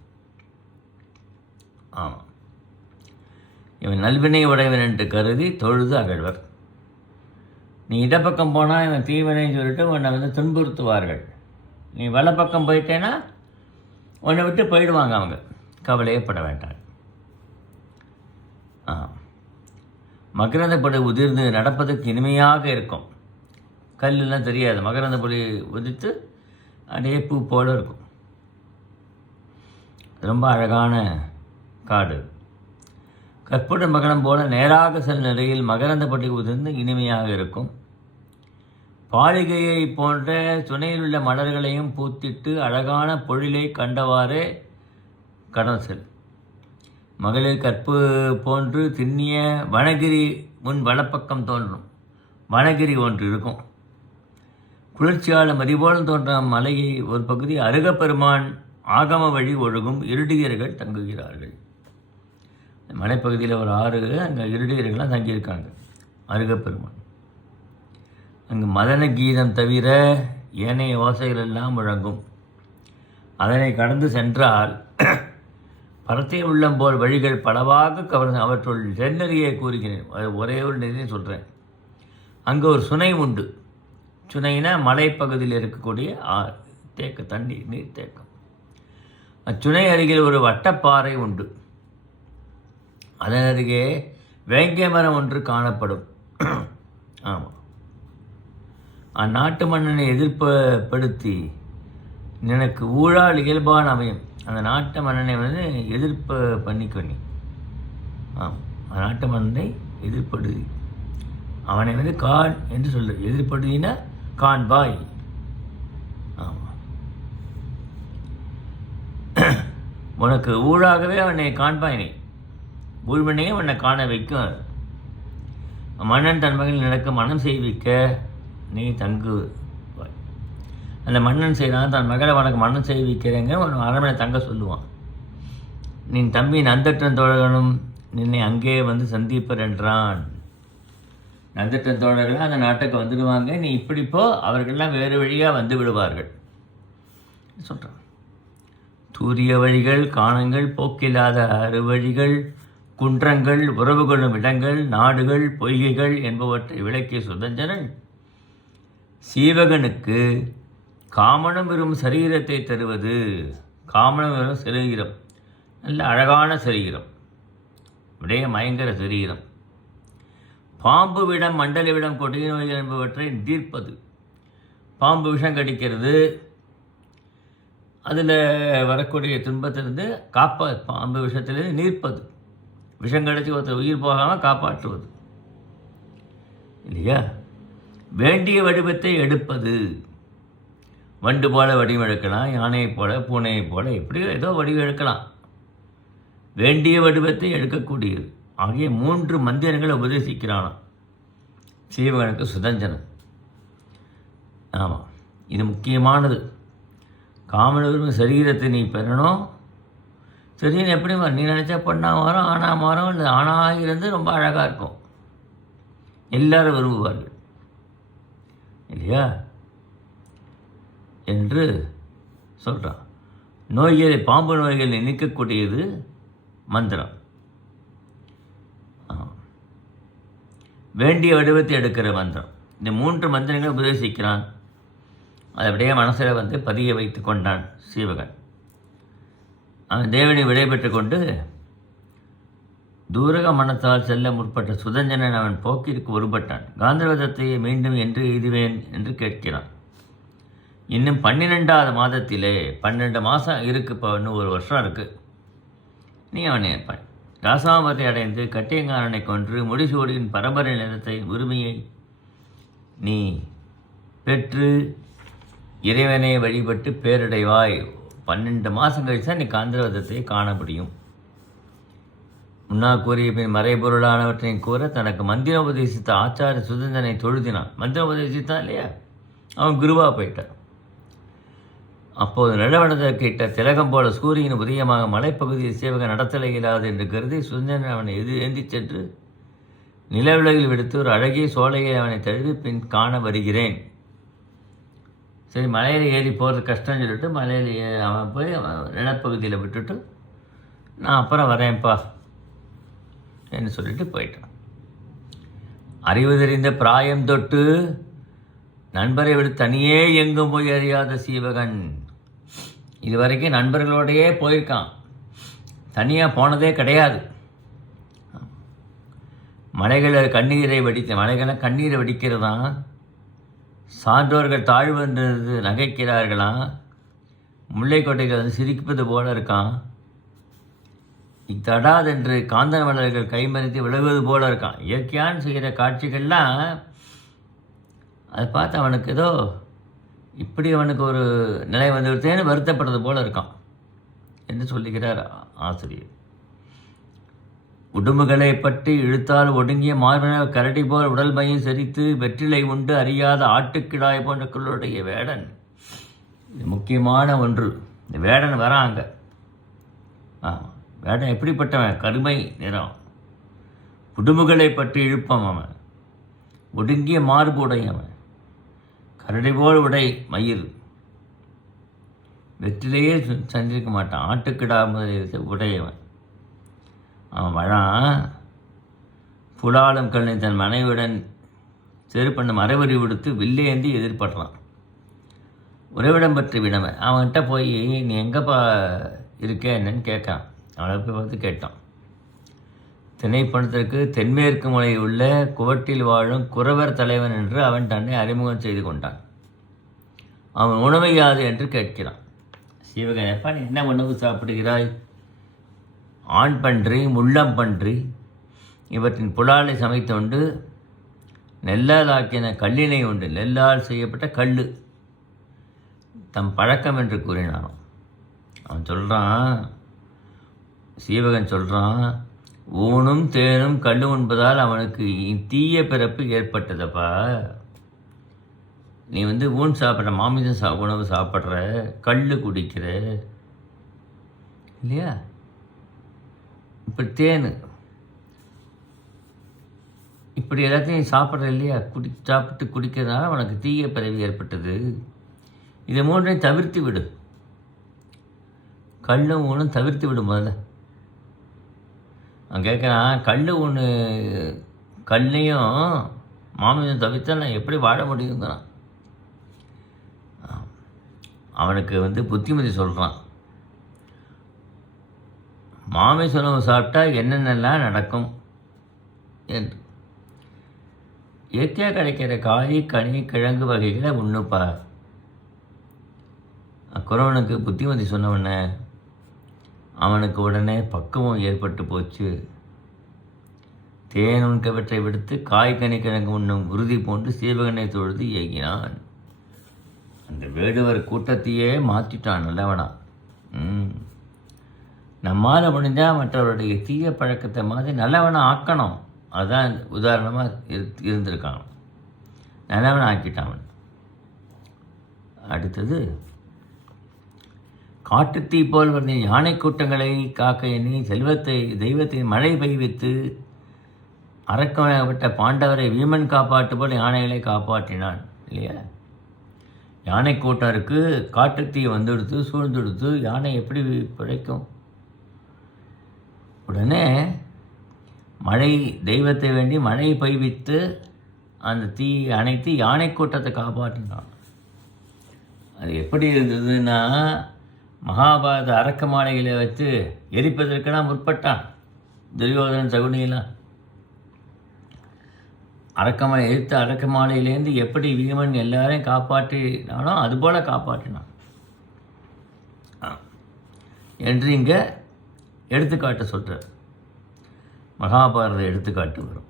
ஆமாம், இவன் நல்வினை உடையவன் என்று கருதி தொழுது அகழ்வர். நீ இடப்பக்கம் போனால் இவன் தீவினைன்னு சொல்லிட்டு உன்னை வந்து துன்புறுத்துவார்கள். நீ வலப்பக்கம் போயிட்டேன்னா உன்னை விட்டு போயிடுவாங்க அவங்க, கவலையே பட வேண்டாம். மகரந்த பொடி உதிர்ந்து நடப்பதற்கு இனிமையாக இருக்கும். கல்லெல்லாம் தெரியாது, மகரந்த பொடி உதித்து அப்படியே பூ போல இருக்கும். ரொம்ப அழகான காடு. கற்புட மகரம் போல நேராக செல் நிலையில் மகரந்த பொடி உதிர்ந்து இனிமையாக இருக்கும். பாலிகையை போன்ற துணையில் உள்ள மலர்களையும் பூத்திட்டு அழகான பொழிலை கண்டவாறே கடல் செல். மகளிர் கற்பு போன்று திண்ணிய வனகிரி முன் வலப்பக்கம் தோன்றும். வனகிரி ஒன்று இருக்கும். குளிர்ச்சியால் மதிபோல் தோன்ற மலையை ஒரு பகுதி அருகப்பெருமான் ஆகம வழி ஒழுகும் இருடியர்கள் தங்குகிறார்கள். மலைப்பகுதியில் ஒரு ஆறு, அங்கே இருடியர்கள்லாம் தங்கியிருக்காங்க. அருகப்பெருமான் அங்கு மதன கீதம் தவிர ஏனைய ஓசைகள் எல்லாம் முழங்கும். அதனை கடந்து சென்றால் பரத்தை உள்ளம் போல் வழிகள் பலவாக கவர்ந்து அவற்றுள் செந்நெறியை கூறுகிறேன். அது ஒரே ஒரு நெறியை சொல்கிறேன். அங்கே ஒரு சுனை உண்டு. சுனைனா மலைப்பகுதியில் இருக்கக்கூடிய தண்ணீர் நீர் தேக்கம். அச்சுனை அருகில் ஒரு வட்டப்பாறை உண்டு. அதன் அருகே வேங்கை மரம் ஒன்று காணப்படும். ஆமாம், அந்நாட்டு மன்னனை எதிர்ப்படுத்தி எனக்கு ஊழால் இயல்பான அமையும். அந்த நாட்டு மன்னனை வந்து எதிர்ப்பு பண்ணிக்கொண்ணி. நாட்டு மன்னனை எதிர்ப்படுதி அவனை வந்து கான் என்று சொல்லு. எதிர்ப்படுதினா காண்பாய். ஆமாம், உனக்கு ஊழாகவே அவனை காண்பாய். நீ ஊழ்மனையே உன்னை காண வைக்கும். மன்னன் தன் மகள் நடக்க மனம் செய்விக்க நீ தங்குவாய். அந்த மன்னன் செய்கிறான், தன் மகளை உனக்கு மனம் செய்விக்கிறேங்க உன் அரண்மனை தங்க சொல்லுவான். நீ தம்பி நந்தட்டன் தோழர்களும் நின்னை அங்கே வந்து சந்திப்பர் என்றான். நந்தட்டன் தோழர்கள் அந்த நாட்டுக்கு வந்துடுவாங்க. நீ இப்படி போ, அவர்கள்லாம் வேறு வழியாக வந்து விடுவார்கள் சொல்கிறான். தூரிய வழிகள் காணங்கள் போக்கில்லாத அறுவழிகள் குன்றங்கள் உறவு கொள்ளும் இடங்கள் நாடுகள் பொய்கைகள் என்பவற்றை விளக்கிய சுதஞ்சனன் சீவகனுக்கு காமனம் வெறும் சரீரத்தை தருவது. காமனம் வெறும் சரீரம், நல்ல அழகான சரீரம், விடைய மயங்கர சரீரம். பாம்பு விடம் மண்டல விடம் கொடிய நோய்கள் என்பவற்றை தீர்ப்பது. பாம்பு விஷம் கடிக்கிறது, அதில் வரக்கூடிய துன்பத்திலிருந்து பாம்பு விஷத்திலிருந்து நீர்ப்பது. விஷம் கடித்து ஒருத்தர் உயிர் போகாமல் காப்பாற்றுவது இல்லையா. வேண்டிய வடிவத்தை எடுப்பது. வண்டு போல வடிவம் எடுக்கலாம், யானையை போல பூனையை போல எப்படியோ ஏதோ வடிவம் எடுக்கலாம். வேண்டிய வடிவத்தை எடுக்கக்கூடியது ஆகிய 3 மந்திரங்களை உபதேசிக்கிறானாம் சீவகனுக்கு சுதஞ்சனன். ஆமாம், இது முக்கியமானது. காமனவரும் சரீரத்தை நீ பெறணும், திடீர்னு எப்படி நீ நினச்சா பொண்ணாக மாறும், ஆணாக மாறும், இல்லை ஆணாக இருந்து ரொம்ப அழகாக இருக்கும், எல்லாரும் விரும்புவார்கள் இல்லையா என்று சொல்கிறான். நோய்களை, பாம்பு நோய்களை நீக்கக்கூடியது மந்திரம். வேண்டிய வடிவத்தை எடுக்கிற மந்திரம். இந்த 3 மந்திரங்கள் உபதேசிக்கிறான். அதை அப்படியே மனசில் பதிய வைத்து கொண்டான் சீவகன். அவன் தேவனை விடைபெற்று கொண்டு தூரக மனத்தால் செல்ல முற்பட்ட சுதஞ்சனன் அவன் போக்கிற்கு ஒருபட்டான். காந்தர்வதத்தை மீண்டும் என்று எய்துவேன் என்று கேட்கிறான். இன்னும் 12வது மாதத்திலே, 12 மாதம் இருக்கு, இப்போ இன்னும் 1 வருஷம் இருக்குது, நீ அவனை ஏற்பான். ராசாமத்தை அடைந்து கட்டியங்காரனை கொன்று முடிசூடியின் பரம்பரை நிலத்தை உரிமையை நீ பெற்று இறைவனை வழிபட்டு பேரடைவாய். 12 மாதம் கழிச்சா நீ காந்தர்வதத்தை காண முடியும். முன்னா கூறிய பின் மறைபொருளானவற்றையும் கூற தனக்கு மந்திரம் உபதேசித்த ஆச்சாரிய சுதந்தனை தொழுதினான். மந்திரம் உபதேசித்தான் இல்லையா, அவன் குருவாக போயிட்டான். அப்போது நிலவனத்தை கேட்ட திலகம் போல சூரியன் உதயமாக மலைப்பகுதியில் சீவகன் நடத்தலை இல்லாது என்று கருதி சுதந்திரன் அவனை ஏந்தி சென்று நிலவிலகில் விடுத்து ஒரு அழகிய சோலையை அவனை தழுவி பின் காண வருகிறேன். சரி, மலையில் ஏறி போகிறது கஷ்டம்னு சொல்லிட்டு மலையில் அவன் போய் நிலப்பகுதியில் விட்டுட்டு நான் அப்புறம் வரேன்ப்பா என்று சொல்லிட்டு போயிட்டான். அறிவு தெரிந்த பிராயம் தொட்டு நண்பரை விட தனியே எங்கும் போய் அறியாத சீவகன் இதுவரைக்கும் நண்பர்களோடையே போயிருக்கான், தனியாக போனதே கிடையாது. மலைகளை கண்ணீரை வடிக்கிறதான், சான்றோர்கள் தாழ்வென்றது நகைக்கிறார்களாம், முல்லைக்கோட்டைகள் சிரிப்பது போல இருக்கான், இத்தடாதென்று காந்தன மலர்கள் கைமறித்து விலகுவது போல இருக்கான். இயற்கையான செய்கிற காட்சிகள்லாம் அதை பார்த்து அவனுக்கு ஏதோ இப்படி அவனுக்கு ஒரு நிலை வந்துவிட்டேன்னு வருத்தப்படுறது போல இருக்கான் என்று சொல்லுகிறார் ஆசிரியர். உடும்புகளை பற்றி இழுத்தால் ஒடுங்கிய மார்பன கரடி போல் உடல் மையம் செரித்து வெற்றிலை உண்டு அறியாத ஆட்டுக்கிடாய் போன்ற குள்ளுடைய வேடன். இது முக்கியமான ஒன்று. இந்த வேடன் வராங்க. வேடன் எப்படிப்பட்டவன்? கருமை நிறம், உடும்புகளை பற்றி இழுப்பம் அவன், ஒடுங்கிய மார்பு உடையவன், கரடி போல் உடை மயிர், வெற்றிலேயே செஞ்சிருக்க மாட்டான், ஆட்டுக்கிடா உடையவன் அவன். வழான் புலாலும் கல்லை தன் மனைவியுடன் செருப்பண்ண மறைவறி விடுத்து வில்லேந்தி எதிர்படுறான். உறைவிடம் பற்றி விடவன் அவன்கிட்ட போய் நீ எங்கேப்பா இருக்க என்னன்னு கேட்கான். அவனை போய் பார்த்து கேட்டான். திணைப்பணத்திற்கு தென்மேற்கு முனையில் உள்ள குவட்டில் வாழும் குறவர் தலைவன் என்று அவன் தன்னை அறிமுகம் செய்து கொண்டான். அவன் உணவு யாது என்று கேட்கிறான். சீவகன், எப்பா நீ என்ன உணவு சாப்பிடுகிறாய்? ஆண் பன்றி, முள்ளம் பன்றி இவற்றின் புலாலை சமைத்துண்டு நெல்லால் ஆக்கின கல்லினை உண்டு, நெல்லால் செய்யப்பட்ட கல் தம் பழக்கம் என்று கூறினானோ. அவன் சொல்கிறான், சீவகன் சொல்கிறான், ஊனும் தேனும் கல் உண்பதால் அவனுக்கு தீய பிறப்பு ஏற்பட்டதப்பா. நீ ஊன் சாப்பிட்ற, மாமிசம் உணவு சாப்பிட்ற, கல் குடிக்கிற இல்லையா, இப்படி தேன் இப்படி எல்லாத்தையும் சாப்பிட்ற இல்லையா, சாப்பிட்டு குடிக்கிறதுனால அவனுக்கு தீய பிறவி ஏற்பட்டது. இதை 3ஐயும் தவிர்த்து விடு, கல்லும் ஊனும் தவிர்த்து விடு முதல்ல. அவன் கேட்குறான், கல் ஒன்று கல்லையும் மாமிசம் தவிர்த்தால் நான் எப்படி வாழ முடியுங்கிறான். அவனுக்கு புத்திமதி சொல்கிறான். மாமிச உணவு சாப்பிட்டா என்னென்னலாம் நடக்கும் என்று. இயற்கையாக கிடைக்கிற காய், கனி, கிழங்கு வகைகளை உண்ணுப்பா. அக்குறவனுக்கு புத்திமதி சொன்னவன அவனுக்கு உடனே பக்குவம் ஏற்பட்டு போச்சு. தேன் உண்கவற்றை விடுத்து காய், கனி, கிழங்கு உண்ணும் உறுதி போன்று சீவகனை தொழுது இயங்கினான். அந்த வேடுவர் கூட்டத்தையே மாற்றிட்டான் நல்லவனா. நம்மால் முடிஞ்சால் மற்றவருடைய தீய பழக்கத்தை மாதிரி நல்லவனை ஆக்கணும். அதுதான் உதாரணமாக இருந்திருக்கான். நல்லவனை ஆக்கிட்டான். அடுத்தது, காட்டுத்தீ போல் வந்த யானை கூட்டங்களை காக்க எண்ணி தெய்வத்தை மழை பெய்வித்து அரக்கமாகப்பட்ட பாண்டவரை வீமன் காப்பாற்று போல் யானைகளை காப்பாற்றினான் இல்லையா? யானை கூட்டம் இருக்குது, காட்டுத்தீ வந்துடுத்து சூழ்ந்துடுத்து, யானை எப்படி பிழைக்கும்? உடனே மழை தெய்வத்தை வேண்டி மழை பெய்வித்து அந்த தீ அணைத்து யானை கூட்டத்தை காப்பாற்றினான். அது எப்படி இருந்ததுன்னா, மகாபாரத அரக்க மாலைகளை வச்சு எரிப்பதற்கெல்லாம் முற்பட்டான் துரியோதனன் சகுனியெல்லாம். அரக்கமலை எரித்த அரக்க மாலையிலேருந்து எப்படி வீமன் எல்லாரையும் காப்பாற்றினானோ அதுபோல் காப்பாற்றினான் என்று இங்கே எடுத்துக்காட்டு சொல்கிறார். மகாபாரத எடுத்துக்காட்டு வரும்.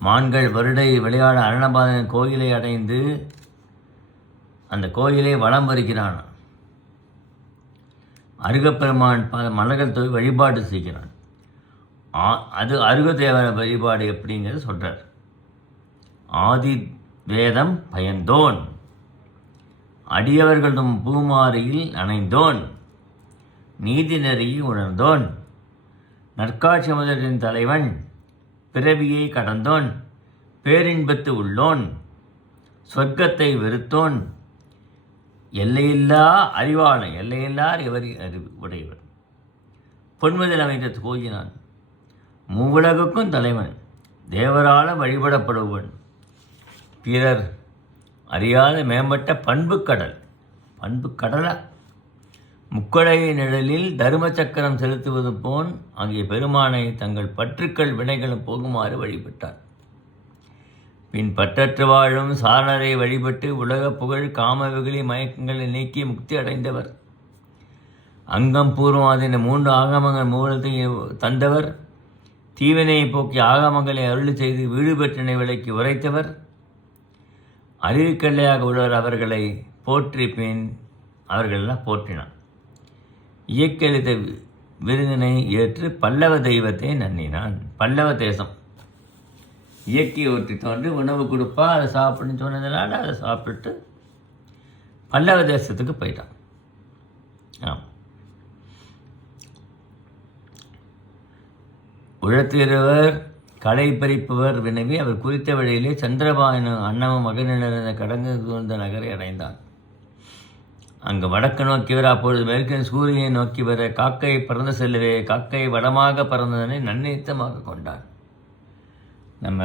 மான்கள் வருடை விளையாட அரணபாதன் கோயிலை அடைந்து அந்த கோயிலை வலம் வருகிறான். அருகப்பெருமான் மலர்கள் தொகை வழிபாடு செய்கிறான். அது அருகதேவன வழிபாடு எப்படிங்கிறது சொல்கிறார். ஆதி வேதம் பயந்தோன், அடியவர்களும் பூமாரியில் அணைந்தோன், நீதி நெறியை உணர்ந்தோன், நற்காட்சி முதலின் தலைவன், பிறவியை கடந்தோன், பேரின்பத்து உள்ளோன், சொர்க்கத்தை வெறுத்தோன், எல்லையில்லா அறிவாளன், எல்லையில்லார் எவரி உடையவர், பொன்முதல் அமைந்த கோயினான், மூவுலகுக்கும் தலைவன், தேவரால வழிபடப்படுவன், பிறர் அறியாத மேம்பட்ட பண்பு கடலா முக்கடை நிழலில் தரும சக்கரம் செலுத்துவது போன் ஆகிய பெருமானை தங்கள் பற்றுக்கள் வினைகளும் போகுமாறு வழிபட்டார். பின் பற்றற்று வாழும் சாரணரை வழிபட்டு உலக புகழ் காம வெகுளி மயக்கங்களை நீக்கி முக்தி அடைந்தவர். அங்கம் பூர்வம் அதனை 3 ஆகமங்கள் மூலத்தை தந்தவர். தீவினையை போக்கி ஆகமங்களை அருள் செய்து வீடு பெற்றினை விலைக்கு உரைத்தவர். அறிவுக்கல்லையாக உள்ளவர் அவர்களை போற்றி பின் அவர்களெல்லாம் போற்றினார். இயக்கெழுத விருந்தினை ஏற்று பல்லவ தெய்வத்தை நன்னினான். பல்லவ தேசம் இயக்கி ஒட்டி தோன்றி உணவு கொடுப்பா, அதை சாப்பிடுன்னு சொன்னதுனால அதை சாப்பிட்டு பல்லவ தேசத்துக்கு போயிட்டான். உழத்திருவர் களை பறிப்பவர் வினவி அவர் குறித்த வழியிலே சந்திரபாயன அன்னமும் மகனிலிருந்த கடங்கு சூழ்ந்த நகரை அடைந்தான். அங்கு வடக்கு நோக்கியவர் அப்பொழுது மேற்கின் சூரியனை நோக்கி வர காக்கை பறந்து செல்லவே காக்கை வடமாக பறந்ததனை நன்னித்தமாக கொண்டான். நம்ம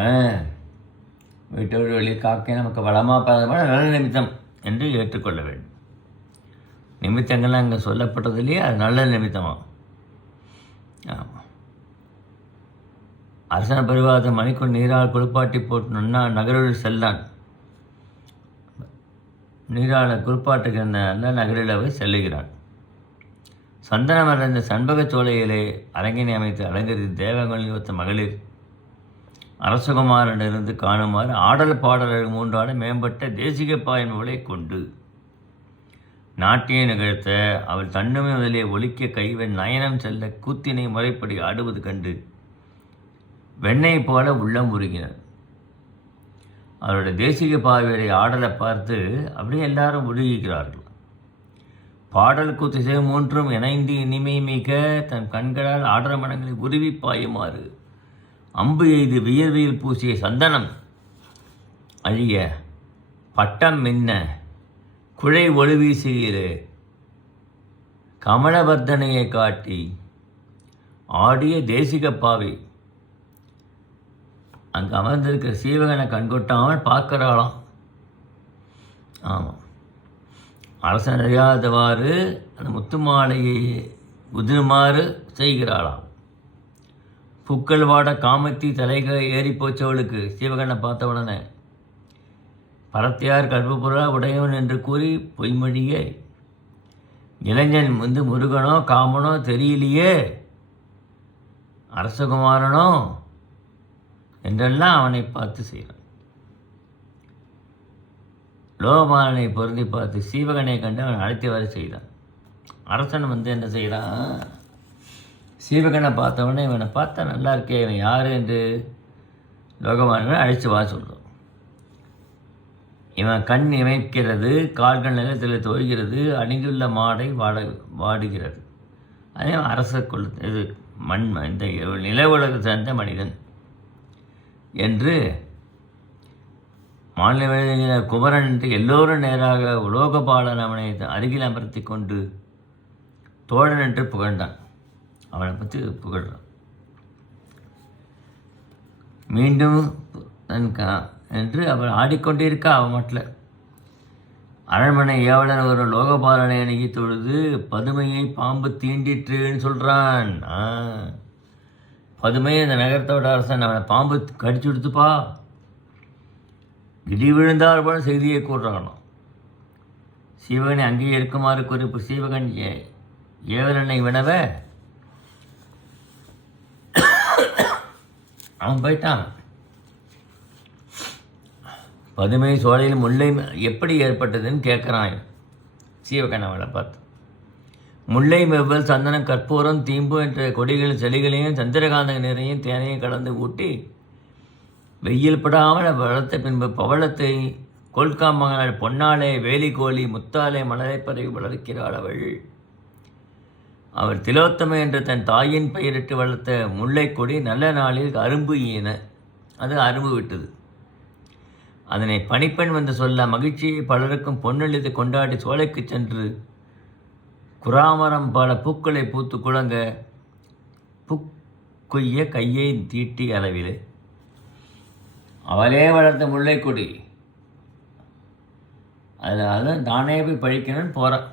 வீட்டோடு வெளியே காக்கை நமக்கு வளமாக பறந்தமான நல்ல நிமித்தம் என்று ஏற்றுக்கொள்ள வேண்டும். நிமித்தங்கள்லாம் அங்கே சொல்லப்பட்டதுலேயே அது நல்ல நிமித்தமாக. ஆமாம். அரசன பரிவாத மணிக்குள் நீரால் குளிப்பாட்டி போட்டு நகரில் செல்லான். நீராள குறிப்பாட்டுக்கு நல்ல நகரில் அவை செல்லுகிறான். சந்தனம் அடைந்த சண்பகச் சோலையிலே அரங்கினை அமைத்து அலங்கரித்து தேவங்களில் ஒத்த மகளிர் அரசகுமாரனிருந்து காணுமாறு ஆடல் பாடல்கள் 3 ஆட மேம்பட்ட தேசிக பாயன்களை கொண்டு நாட்டியை நிகழ்த்த அவள் தன்னுமே முதலே ஒலிக்க கைவன் நயனம் செல்ல கூத்தினை முறைப்படி ஆடுவது கண்டு வெண்ணெய் போல உள்ளம் உருகினர். அவருடைய தேசிக பாவையுடைய ஆடலை பார்த்து அப்படியே எல்லாரும் உருகிக்கிறார்கள். பாடல் கூத்திசை 3ம் இணைந்து இனிமை மிக தன் கண்களால் ஆடல மனங்களை உருவி பாயுமாறு அம்பு எய்து வியர்வையில் பூசிய சந்தனம் அழிய பட்டம் மின்ன குழை ஒளி வீசுகிற கமலவர்தனையை காட்டி ஆடிய தேசிக பாவை அங்கே அமர்ந்திருக்கிற சீவகனை கண்கொட்டாமல் பார்க்குறாளாம். ஆமாம். அரசன் அறியாதவாறு அந்த முத்து மாலையை உதிருமாறு செய்கிறாளாம். புக்கள் வாட காமத்தி தலைக ஏறி போச்சவளுக்கு சீவகனை பார்த்த உடனே பரத்தியார் கர்ப்பபுரா உடையவன் என்று கூறி பொய்மொழியே இளைஞன் முருகனோ காமனோ தெரியலையே அரசகுமாரனோ என்றெல்லாம் அவனை பார்த்து செய்கிறான். லோகமாலனை பொருந்தி பார்த்து சீவகனை கண்டு அவன் அழைத்து வர செய்தான். அரசன் என்ன செய்கிறான், சீவகனை பார்த்தவொடனே இவனை பார்த்தா நல்லா இருக்கே, இவன் யார் என்று லோகமாலனை அழைச்சி வா சொல்கிறான். இவன் கண் இமைக்கிறது, கால்கள் நிலத்தில் தோய்கிறது, அணிந்துள்ள மாடை வாடுகிறது. அதே அரச இது இந்த நில உலக சேர்ந்த மனிதன் என்று மாநில குமரன் என்று எல்லோரும் நேராக உலோகபாலன் அவனை அருகில் அமர்த்தி கொண்டு தோழன் என்று புகழ்ந்தான். அவனை பற்றி புகழ்றான். மீண்டும் என்று அவன் ஆடிக்கொண்டிருக்கா. அவன் மட்டும் அரண்மனை ஏவலன் ஒரு லோகபாலனை அணுகி தொழுது பதுமையை பாம்பு தீண்டிற்றுன்னு சொல்கிறான். பதுமையை அந்த நகரத்தோட அரசன் அவனை பாம்பு கடிச்சு கொடுத்துப்பா, இடி விழுந்தால் போல செய்தியை கூறுறானோ. சீவகனை அங்கேயே இருக்குமாறு குறிப்பு சீவகன் ஏவலனை வினவ அவன் போயிட்டான். பதுமை சோலையில் முல்லை எப்படி ஏற்பட்டதுன்னு கேட்குறான் சீவகன் அவளை பார்த்து. முல்லை மெவ்வல் சந்தனம் கற்பூரம் தீம்பு என்ற கொடிகள் செடிகளையும் சந்திரகாந்த நிறையும் தேனையும் கலந்து ஊட்டி வெயில் படாமல் வளர்த்த பின்பு பவளத்தை கொல்காமங்களால் பொன்னாலே வேலிகோலி முத்தாலே மலரைப்பறை வளர்க்கிறாள் அவள். அவள் திலோத்தமை என்று தன் தாயின் பெயரிட்டு வளர்த்த முல்லை கொடி நல்ல நாளில் அரும்பு ஈன, அது அரும்பு விட்டது. அதனை பணிப்பெண் வந்து சொல்ல மகிழ்ச்சியை பலருக்கும் பொன்னெழுத்து கொண்டாடி சோலைக்கு சென்று குராமரம் பல பூக்களை பூத்து குழங்க புக்குய்ய கையை தீட்டி அளவிலே அவளே வளர்த்த முல்லைக்கொடி. அதில் தானே போய் பழிக்கணும்னு போகிறான்.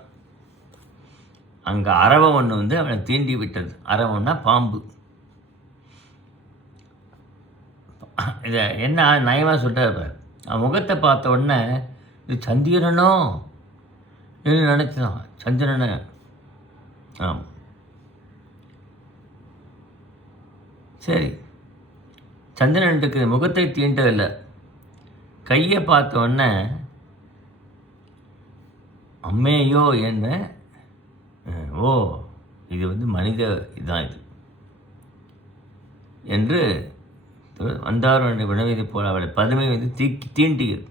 அங்கே அரவம் ஒன்று வந்து அவனை தீண்டி விட்டது. அரவம்னா பாம்பு. இதை என்ன நயமாக சொல்கிறார். அவன் முகத்தை பார்த்த உடனே இது சந்திரனோ நினச்சிதான். சந்திரனை ஆமாம் சரி, சந்திரனுக்கு முகத்தை தீண்டவில்லை. கையை பார்த்த உடனே அம்மேயோ என்ன, ஓ இது வந்து மனித இதுதான் இது என்று வந்தாரோட வினவிதை போல அவளை பதுமை வந்து தீண்டியது.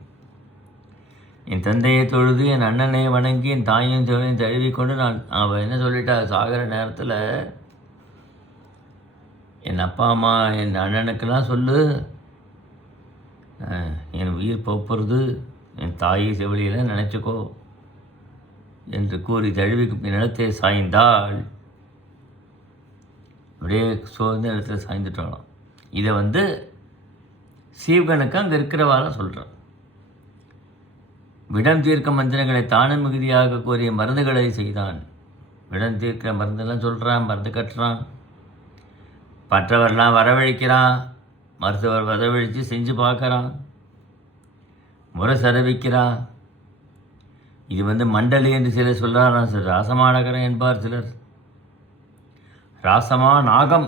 என் தந்தையை தொழுது என் அண்ணனை வணங்கி என் தாயும் சிவனையும் தழுவிக்கொண்டு அவள் என்ன சொல்லிட்டா, சாகிற நேரத்தில் என் அப்பா அம்மா என் அண்ணனுக்கெல்லாம் சொல்லு, என் உயிர் போகிறது, என் தாயை செவிலியில் நினச்சிக்கோ என்று கூறி தழுவிக்கு நிலத்தை சாய்ந்தாள். அப்படியே சோர்ந்து நிலத்தில் சாய்ந்துட்டாலும். இதை வந்து சீவகனுக்கு அங்கே இருக்கிறவாறு சொல்கிறான். விடம் தீர்க்க மந்திரங்களை தான மிகுதியாக கூறிய மருந்துகளை செய்தான். விடம் தீர்க்கிற மருந்தெல்லாம் சொல்கிறான், மருந்து கட்டுறான், மற்றவரெல்லாம் வரவழைக்கிறான், மருத்துவர் வரவழைத்து செஞ்சு பார்க்குறான், முறை சரவிக்கிறான். இது வந்து மண்டலி என்று சிலர் சொல்கிறாராம், சிலர் ராசமாநகரம் என்பார், சிலர் ராசமா நாகம்,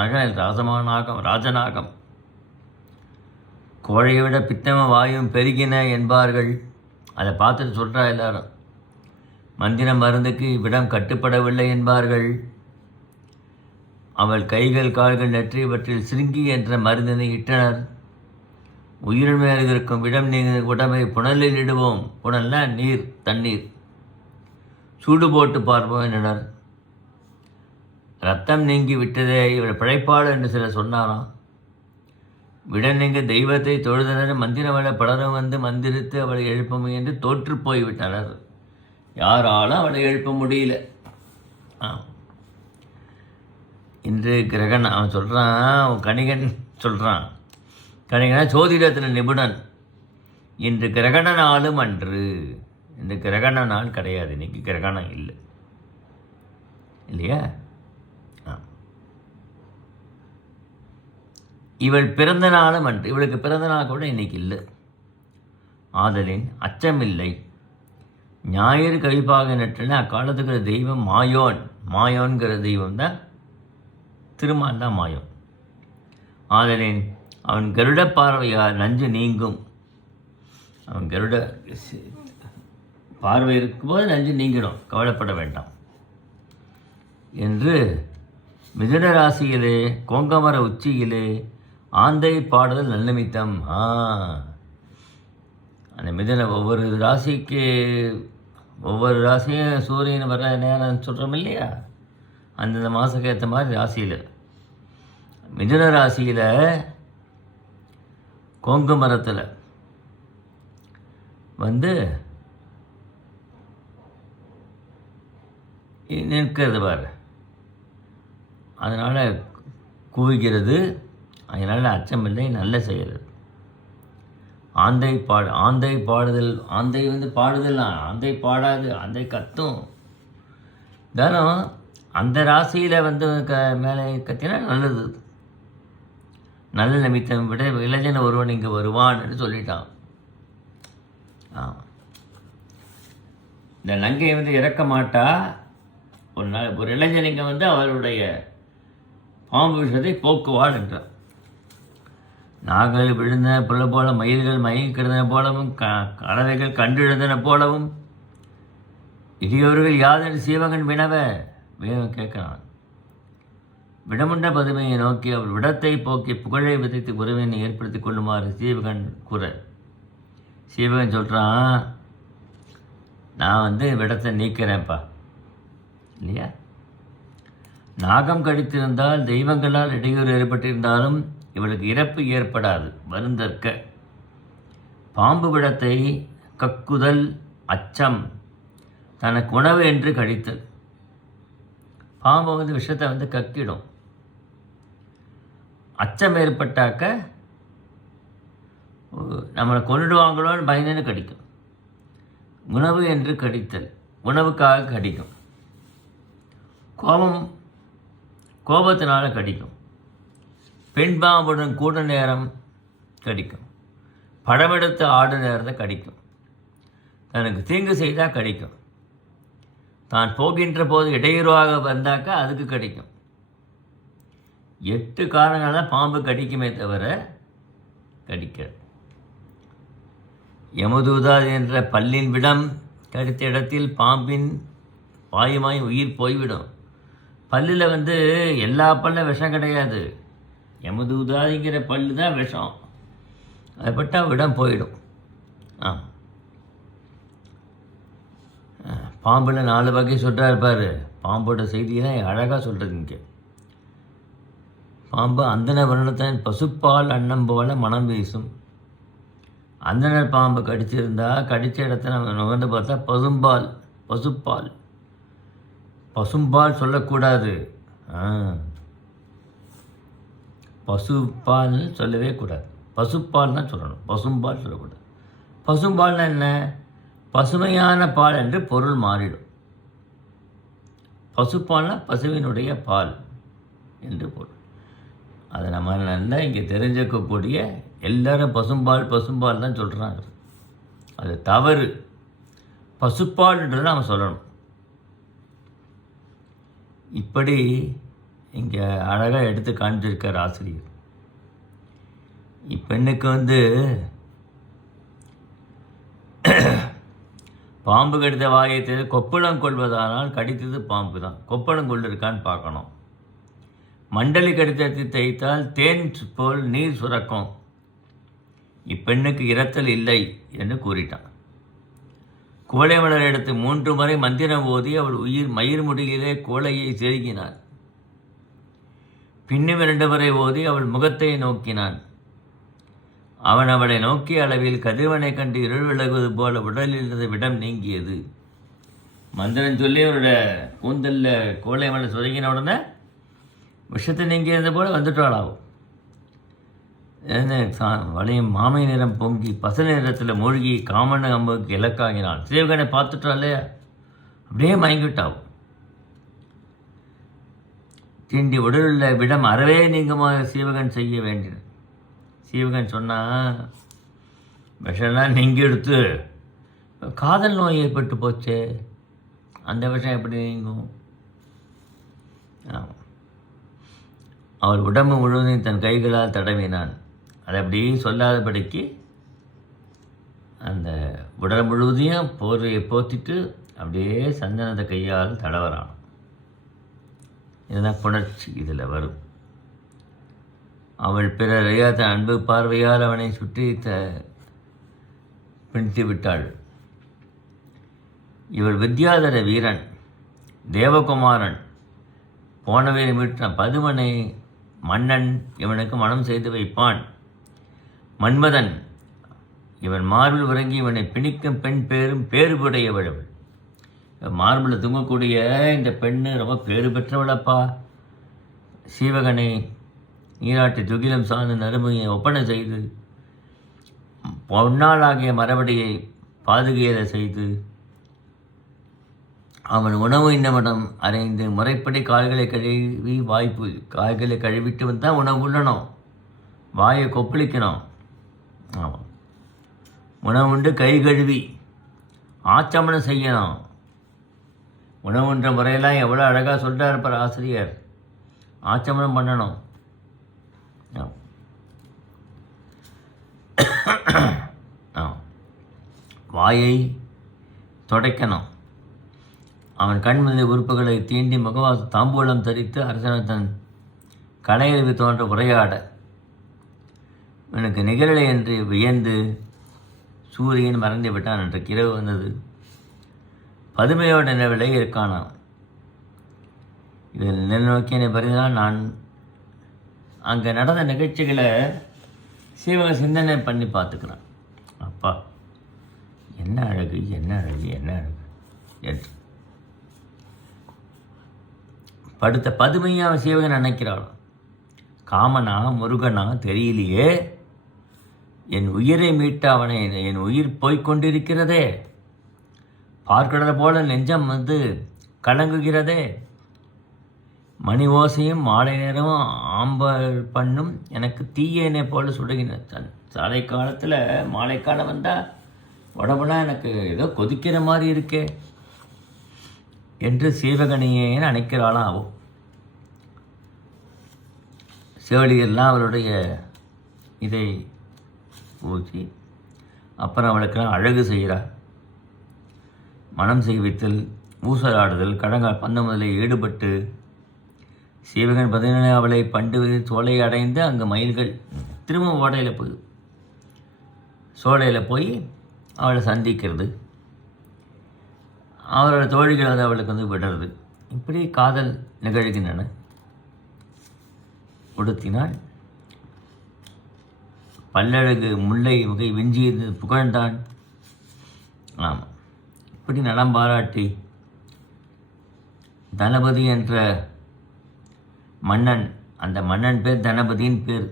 நகரம் ராசமா நாகம், ராஜநாகம். கோழையை விட பித்தம வாயும் பெருகின என்பார்கள். அதை பார்த்துட்டு சொல்கிறா எல்லாரும். மந்திர மருந்துக்கு இவ்விடம் கட்டுப்படவில்லை என்பார்கள். அவள் கைகள் கால்கள் நெற்றியவற்றில் சிருங்கி என்ற மருந்தினை இட்டனர். உயிரின் மேல் இருக்கும் விடம் நீங்க உடம்பை புனலில் இடுவோம். புனல்னா நீர், தண்ணீர், சூடு போட்டு பார்ப்போம் என்றனர். ரத்தம் நீங்கி விட்டதே, இவள் பிழைப்பாடு என்று சிலர் சொன்னாராம். விடம் நீங்க தெய்வத்தை தொழுதனர். மந்திரவளை பலரும் வந்து மந்திரித்து அவளை எழுப்ப முயன்று தோற்று போய்விட்டனர். யாராலும் அவளை எழுப்ப முடியல. இன்று கிரகணன் அவன் சொல்கிறான், கணிகன் சொல்கிறான், கணிகனா ஜோதிடத்தில் நிபுணன். இன்று கிரகண நாளும் அன்று. இன்று கிரகண நாள் கிடையாது, இன்னைக்கு கிரகணம் இல்லை இல்லையா? இவள் பிறந்த நாளும் அன்று. இவளுக்கு பிறந்த நாள் கூட இன்னைக்கு இல்லை. ஆதலின் அச்சமில்லை. ஞாயிறு கழிப்பாக நட்டுன்னு அக்காலத்துக்கிற தெய்வம் மாயோன். மாயோன்கிற தெய்வம் தான், திருமால் தான் மாயோன். ஆதலின் அவன் கருட பார்வையால் நஞ்சு நீங்கும். அவன் கருட பார்வை இருக்கும்போது நஞ்சு நீங்கிடும், கவலைப்பட வேண்டாம் என்று மிதுன ராசியிலே கோங்கமர உச்சியிலே ஆந்தை பாடுதல் நல்லமித்தம். அந்த மிதுன ஒவ்வொரு ராசியும் சூரியன் வர நேரம் சொல்கிறோம் இல்லையா, அந்தந்த மாதத்துக்கு ஏற்ற மாதிரி ராசியில் மிதுன ராசியில் கொங்கு மரத்தில் வந்து நிற்கிறது பாரு, அதனால் குவிக்கிறது, அதனால் அச்சமில்லை, நல்ல செயல். ஆந்தை பாடுதல், ஆந்தை வந்து பாடுதல், ஆந்தை பாடாது, ஆந்தை கத்தும். தானம் அந்த ராசியில் வந்து மேலே கத்தினா நல்லது. நல்ல நிமித்தம் விட இளைஞன் ஒருவன் இங்கே வருவான்னு சொல்லிட்டான். இந்த நங்கை வந்து இறக்க மாட்டா. ஒரு இளைஞன் இங்கே வந்து அவருடைய பாம்பு விஷத்தை போக்குவாள் என்றார். நாங்கள் விழுந்தன புல்ல போல, மயில்கள் மயங்கி கிடந்தன போலவும், கலவைகள் கண்டிழந்தன போலவும், இடியவர்கள் யாதென்று சீவகன் வினவ கேட்கிறான். விடமுண்ட பதுமையை நோக்கி அவள் விடத்தை போக்கி புகழை விதைத்து உறவினை ஏற்படுத்தி கொள்ளுமாறு சீவகன் கூற, சீவகன் சொல்கிறான், நான் வந்து விடத்தை நீக்கிறேன்ப்பா இல்லையா. நாகம் கடித்திருந்தால் தெய்வங்களால் இடையூறு ஏற்பட்டிருந்தாலும் இவளுக்கு இறப்பு ஏற்படாது வருந்தற்க. பாம்பு விடத்தை கக்குதல் அச்சம், தனக்கு உணவு என்று கடித்தல். பாம்பு வந்து விஷத்தை வந்து கக்கிடும். அச்சம் ஏற்பட்டாக்க நம்மளை கொண்டுடுவாங்களோன்னு பயந்துன்னு கடிக்கும். உணவு என்று கடித்தல், உணவுக்காக கடிக்கும். கோபத்தினால கடிக்கும். பெண் பாம்புடன் கூட நேரம் கடிக்கும். படமெடுத்து ஆடு நேரத்தை கடிக்கும். தனக்கு தீங்கு செய்தால் கடிக்கும். தான் போகின்ற போது இடையூறாக வந்தாக்கா அதுக்கு கடிக்கும். 8 காரணங்கள் தான் பாம்பு கடிக்குமே தவிர கடிக்காது. யமதூதா என்ற பல்லின் விடம் கடித்த இடத்தில் பாம்பின் வாயுமாய் உயிர் போய்விடும். பல்லில் வந்து எல்லா பல்லும் விஷம் கிடையாது. யமதூதாதிங்கிற பல்லு தான் விஷம். அதை பட்டால் விடம் போயிடும். பாம்பில் 4 வகை சொல்கிறார் பாரு. பாம்போட செய்தியெல்லாம் அழகாக சொல்கிறது இங்கே. பாம்பு அந்தன வருணத்தின் பசுப்பால் அன்னம் போல மனம் வீசும். அந்தனர் பாம்பு கடிச்சிருந்தா கடித்த இடத்த நம்ம நுகர்ந்து பார்த்தா பசும்பால் சொல்லக்கூடாது. பசுப்பால்னு சொல்லவே கூடாது. பசுப்பால் தான் சொல்லணும், பசும்பால் சொல்லக்கூடாது. பசும்பால்னா என்ன? பசுமையான பால் என்று பொருள் மாறிடும். பசுப்பால்னா பசுவினுடைய பால் என்று பொருள். அதை நம்ம நல்லா இங்கே தெரிஞ்சுக்கக்கூடிய எல்லாரும் பசும்பால் தான் சொல்கிறாங்க. அது தவறு. பசுப்பால்ன்றது நம்ம சொல்லணும். இப்படி இங்கே அழகாக எடுத்து காண்பிச்சிருக்கார் ஆசிரியர். இப்பெண்ணுக்கு வந்து பாம்பு கடித்த வாயத்தை கொப்பளம் கொள்வதானால் கடித்தது பாம்பு தான். கொப்பளம் கொண்டிருக்கான்னு பார்க்கணும். மண்டலி கடிதத்தை தைத்தால் தேன் போல் நீர் சுரக்கும். இப்பெண்ணுக்கு இரத்தல் இல்லை என்று கூறிட்டான். கோழை மலர் எடுத்து 3 முறை மந்திரம் ஓதி அவள் மயிர் முடியிலே கோழையை செருகினான். பின்னும் 2 முறை ஓதி அவள் முகத்தை நோக்கினான். அவன் அவளை நோக்கிய அளவில் கதிரவனை கண்டு இருள் விலகுவது போல உடலில் இருந்த விடம் நீங்கியது. மந்திரம் சொல்லி அவரோட கூந்தலில் கோழை மலர் சொருகின உடனே விஷத்தை நீங்கியது போல வந்துட்டாளாகும். வளையும் மாமை நிறம் பொங்கி பசு நிறத்தில் மூழ்கி காமன அம்புக்கு இலக்காகினான். சீவகனை பார்த்துட்டாலே அப்படியே மயங்கிட்டாவும். தீண்டி உடலுள்ள விடம் அறவே நீங்கமாக சீவகன் செய்ய வேண்டியது. சீவகன் சொன்னால் விஷம்லாம் நீங்கி எடுத்து காதல் நோய் ஏற்பட்டு போச்சே, அந்த விஷம் எப்படி நீங்கும்? அவள் உடம்பு முழுவதும் தன் கைகளால் தடவினான். அதை அப்படி சொல்லாதபடிக்கு அந்த உடல் முழுவதையும் போர்வையை போத்திட்டு அப்படியே சந்தனத்தை கையால் தடவறான். இதுதான் புணர்ச்சி இதில் வரும். அவள் பிறரையா தன் அன்பு பார்வையால் அவனை சுற்றி பிணித்து விட்டாள். இவள் வித்யாதர வீரன் தேவகுமாரன் போனவேலை மீட்ட பதுமனை மன்னன் இவனுக்கு மனம் செய்து வைப்பான். மன்மதன் இவன் மார்பில் உறங்கி இவனை பிணிக்கும் பெண் பேரும் பேறுபுடையவள். மார்பில் தூங்கக்கூடிய இந்த பெண்ணு ரொம்ப பேறு பெற்றவளப்பா. சீவகனை நீராட்டி துகிலம் சார்ந்த நறுமையை ஒப்பனை செய்து பொன்னாளாகிய மரபடியை பாதுகையலை செய்து அவன் உணவு இன்னவனம் அறைந்து முறைப்படி கால்களை கழுவி காய்களை கழுவிட்டு வந்தால் உணவு உள்ளணும், வாயை கொப்பளிக்கணும். ஆமாம், உணவு உண்டு கை கழுவி ஆச்சமனம் செய்யணும். உணவுன்ற முறையெல்லாம் எவ்வளோ அழகாக சொல்கிறார் இருப்பார் ஆசிரியர். ஆச்சமனம் பண்ணணும். வாயை துடைக்கணும். அவன் கண்மதி உறுப்புகளை தீண்டி முகவாச தாம்பூலம் தரித்து அரசனத்தன் கடையறிவு தோன்ற உரையாட இவனுக்கு நிகழலை என்று வியந்து சூரியன் மறந்து விட்டான். என்ற இரவு வந்தது. பதுமையோட நிலவிலை இருக்கானாம். இதில் நிலநோக்கியனை பறிதான் நான் அங்கே நடந்த நிகழ்ச்சிகளை சீவக சிந்தனை பண்ணி பார்த்துக்கிறான். அப்பா என்ன அழகு, என்ன அழகு, என்ன அழகு என்று படுத்த பதுமையை அவன் சீவகன் நினைக்கிறாள். காமனா முருகனா தெரியலையே, என் உயிரை மீட்ட அவனை என் உயிர் போய்கொண்டிருக்கிறதே, பார்க்கிறத போல நெஞ்சம் கலங்குகிறதே, மணி ஓசையும் மாலை நேரமும் ஆம்பல் பண்ணும் எனக்கு தீயனை போல சுடுகின்ற. சாலை காலத்தில் மாலை காலம் வந்தால் உடம்புலாம் எனக்கு ஏதோ கொதிக்கிற மாதிரி இருக்கே என்று சீவகனியே நினைக்கிறாளாம். ஆகும் சிவலியெல்லாம் அவளுடைய இதை ஊற்றி அப்புறம் அவளுக்கெல்லாம் அழகு செய்கிறார். மனம் செய்வித்தல், ஊசலாடுதல், பந்த முதலில் ஈடுபட்டு சீவகன் 17 அவளை பண்டு சோலையை அடைந்து அங்கே மயில்கள் திரும்ப ஓடையில் போய் சோலையில் போய் அவளை சந்திக்கிறது. அவரோட தோழிகள் அதை அவளுக்கு விடுறது. இப்படி காதல் நிகழ்கின்றன. உடுத்தினாள் பல்லழகு முல்லை வகை விஞ்சியது புகழ்ந்தான். ஆமாம், இப்படி நலம் பாராட்டி தனபதி என்ற மன்னன், அந்த மன்னன் பேர் தனபதியின் பேர்.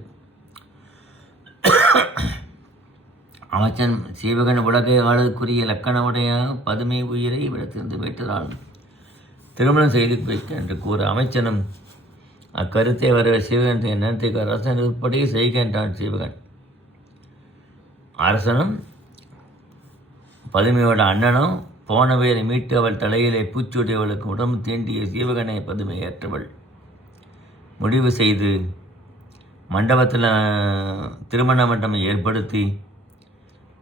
அமைச்சன் சீவகன் உலகை ஆளுக்குரிய இலக்கணமுடைய பதுமை உயிரை இவ்விடத்திலிருந்து வைத்ததால் திருமணம் செய்து வைக்க என்று கூற அமைச்சனும் அக்கருத்தை வர சீவகன் எண்ணத்துக்கு அரசன் உட்படி செய்கின்றான். சீவகன் அரசனும் பதுமையோட அண்ணனும் போனவையை மீட்டு அவள் தலையிலே பூச்சுடையவளுக்கு உடம்பு தீண்டிய சீவகனை பதுமை ஏற்றவள் முடிவு செய்து மண்டபத்தில் திருமண மண்டபம் ஏற்படுத்தி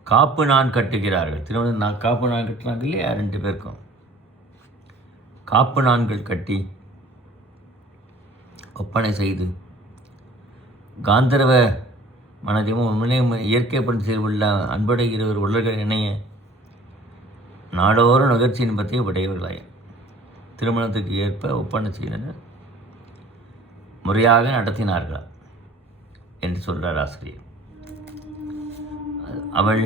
காப்பு நான் கட்டுகிறார்கள். திருமணம் காப்பு நான் கட்டுறாங்க இல்லையா, 2 பேருக்கும் காப்பு நான்கள் கட்டி ஒப்பனை செய்து காந்தரவ மனதையும் உண்மையிலேயும் இயற்கை பண் உள்ள அன்புடைய 2 உலர்கள் இணைய நாடோறும் நுகர்ச்சி இன்பத்தை உடையவர்களாய திருமணத்துக்கு ஏற்ப ஒப்பனை செய்தனர், முறையாக நடத்தினார்கள் என்று சொல்கிறார் ஆசிரியர். அவள்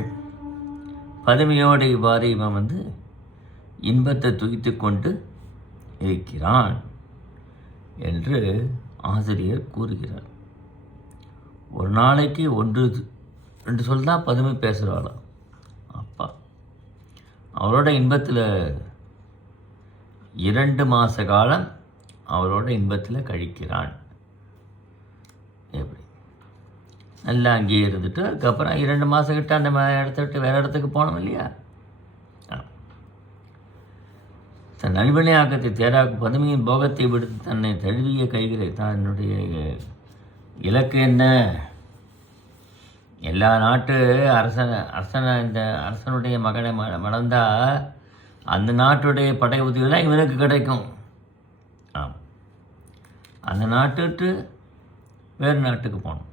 பதுமையோடு இவ்வாறு இவன் இன்பத்தை துய்த்து கொண்டு இருக்கிறான் என்று ஆசிரியர் கூறுகிறார். ஒரு நாளைக்கு 1-2 சொல் தான் பதுமை பேசுகிறாளாம். அப்பா அவரோட இன்பத்தில் 2 மாத காலம் அவரோட இன்பத்தில் கழிக்கிறான். எப்படி நல்லா அங்கேயே இருந்துட்டு அதுக்கப்புறம் 2 மாதம் கிட்ட அந்த இடத்த விட்டு வேறு இடத்துக்கு போனோம் இல்லையா. தன் நல்வினை ஆக்கத்தை தேராக்கு பதுமையின் போகத்தை விடுத்து தன்னை தழுவிய கைகளை தன்னுடைய இலக்கு என்ன, எல்லா நாட்டு அரசனை இந்த அரசனுடைய மகனை மணந்தால் அந்த நாட்டுடைய படை உதவிலாம் இவனுக்கு கிடைக்கும். ஆம், அந்த நாட்டு வேறு நாட்டுக்கு போகணும்.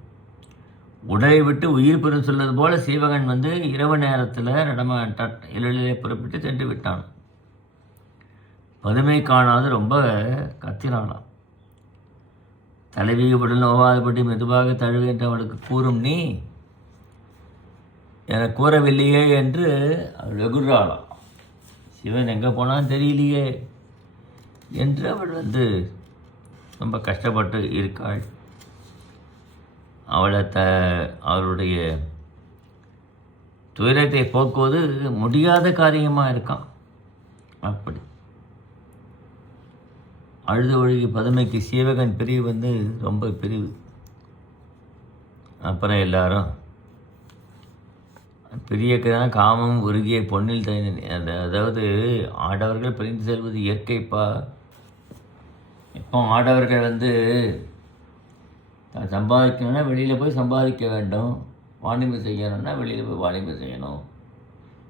உடலை விட்டு உயிர் பெறும் சொல்வது போல சீவகன் வந்து இரவு நேரத்தில் எழிலே புறப்பட்டு சென்று விட்டான். பதுமை காணாது ரொம்ப கத்தினானாம். தலைவி உடல் நோவாதபடி மெதுவாக தழுவு என்று அவளுக்கு கூறும் நீ எனக்கு கூறவில்லையே என்று அவள் வெகுறாளாம். சிவன் எங்கே போனான்னு தெரியலையே என்று அவள் வந்து ரொம்ப கஷ்டப்பட்டு இருக்காள். அவளுடைய துயரத்தை போக்குவது முடியாத காரியமாக இருக்கான். அப்படி அழுது ஒழுகி பதுமைக்கு சீவகன் பிரிவு வந்து ரொம்ப பிரிவு. அப்புறம் எல்லாரும் பிரியக்குதான் காமம் உருகிய பொன்னில் அதாவது ஆடவர்கள் பிரிந்து செல்வது இயற்கைப்பா. இப்போ ஆடவர்கள் வந்து சம்பாதிக்கணும்னா வெளியில் போய் சம்பாதிக்க வேண்டும், வாணிபம் செய்யணும்னா வெளியில் போய் வாணிபம் செய்யணும்.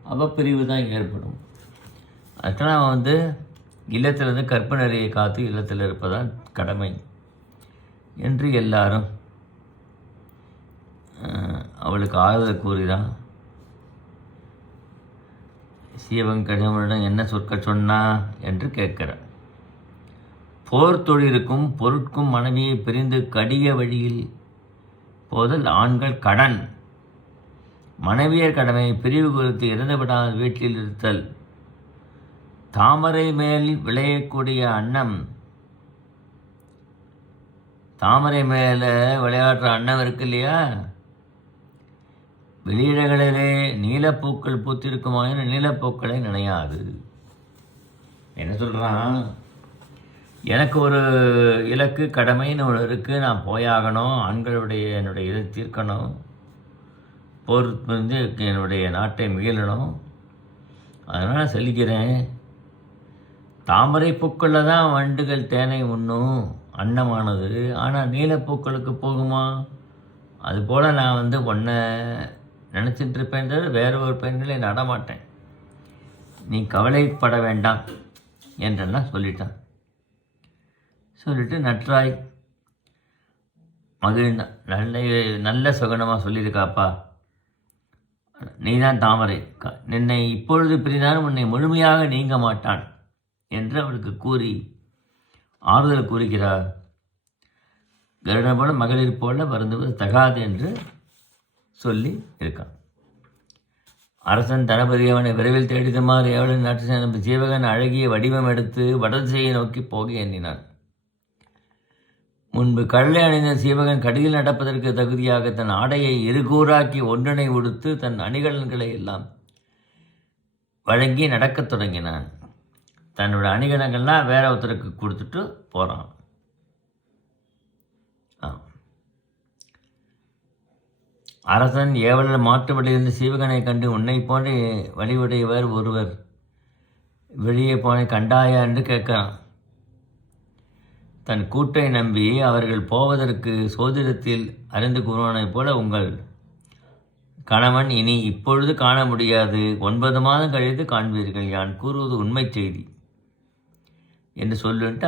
அப்போ பிரிவு தான் ஏற்படும். அதுக்கெல்லாம் அவன் வந்து இல்லத்திலிருந்து கற்பனரையை காத்து இல்லத்தில் இருப்பதான் கடமை என்று எல்லாரும் அவளுக்கு ஆறுதல் கூறிதான். சீவகன் என்ன சொற்கள் சொன்னா என்று கேட்கிறார். போர் தொழிலுக்கும் பொருட்கும் மனைவியை பிரிந்து கடிய வழியில் போதல் ஆண்கள் கடன். மனைவியர் கடமை பிரிவு குறித்து இறந்துவிடாத வீட்டில் இருத்தல். தாமரை மேல் விளையக்கூடிய அன்னம், தாமரை மேலே விளையாடுற அன்னம் இருக்கு இல்லையா, வெளியிடங்களிலே நீலப்பூக்கள் பூத்திருக்குமான நீலப்பூக்களை நினையாது. என்ன சொல்கிறான், எனக்கு ஒரு இலக்கு கடமைன்னு ஒன்று இருக்குது, நான் போயாகணும், ஆண்களுடைய என்னுடைய இதை தீர்க்கணும், போர் வந்து என்னுடைய நாட்டை மீளணும், அதனால் செல்கிறேன். தாமரை பூக்களில் தான் வண்டுகள் தேனை உண்ணும் அன்னமானது, ஆனால் நீலப்பூக்களுக்கு போகுமா? அதுபோல் நான் வந்து ஒன்றை நினச்சிட்டு இருப்பேன், வேற ஒரு பெண்களை நடமாட்டேன், நீ கவலைப்பட வேண்டாம் என்றெல்லாம் சொல்லிட்டான். சொல்லிட்டு நற்றாய் மகிழ்ந்தான். நல்ல சுகனமாக சொல்லியிருக்காப்பா, நீ தான் தாமரை, நின்னை இப்பொழுது பிரிந்தாலும் உன்னை முழுமையாக நீங்க மாட்டான் என்று அவளுக்கு கூறி ஆறுதல் கூறுகிறார். கருடன் போல மகளிர் போல வருந்துவது தகாது என்று சொல்லி இருக்கான். அரசன் தளபதி அவனை விரைவில் தேடிதமாறு எவளின் நாட்டு ஜீவகன் அழகிய வடிவம் எடுத்து வடதிசையை நோக்கி போக எண்ணினான். முன்பு கடலை அணிந்த சீவகன் கடியில் நடப்பதற்கு தகுதியாக தன் ஆடையை இருகூறாக்கி ஒன்றினை உடுத்து தன் அணிகலன்களை எல்லாம் வழங்கி நடக்கத் தொடங்கினான். தன்னோட அணிகலன்கள்லாம் வேற ஒருத்தருக்கு கொடுத்துட்டு போகிறான். அரசன் ஏவலர் மாற்றுபடியிலிருந்து சீவகனை கண்டு உன்னை போன்ற வழிவுடையவர் ஒருவர் வெளியே போனை கண்டாயா என்று கேட்கிறான். தன் கூட்டை நம்பி அவர்கள் போவதற்கு சோதிடத்தில் அறிந்து கூறுவானைப் போல உங்கள் கணவன் இனி இப்பொழுது காண முடியாது, 9 மாதம் கழித்து காண்பீர்கள், யான் கூறுவது உண்மை செய்தி என்று சொல்லிட்டு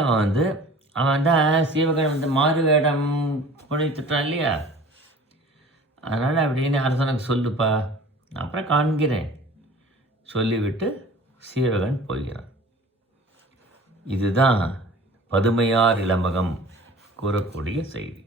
அவன் தான் சீவகன் வந்து மாறு வேடம் புனைத்துட்டான் இல்லையா, அதனால் அப்படின்னு அரசனுக்கு சொல்லுப்பா, நான் அப்புறம் காண்கிறேன் சொல்லிவிட்டு சீவகன் போகிறான். இதுதான் பதுமையார் இளம்பகம் கூறக்கூடிய செய்தி.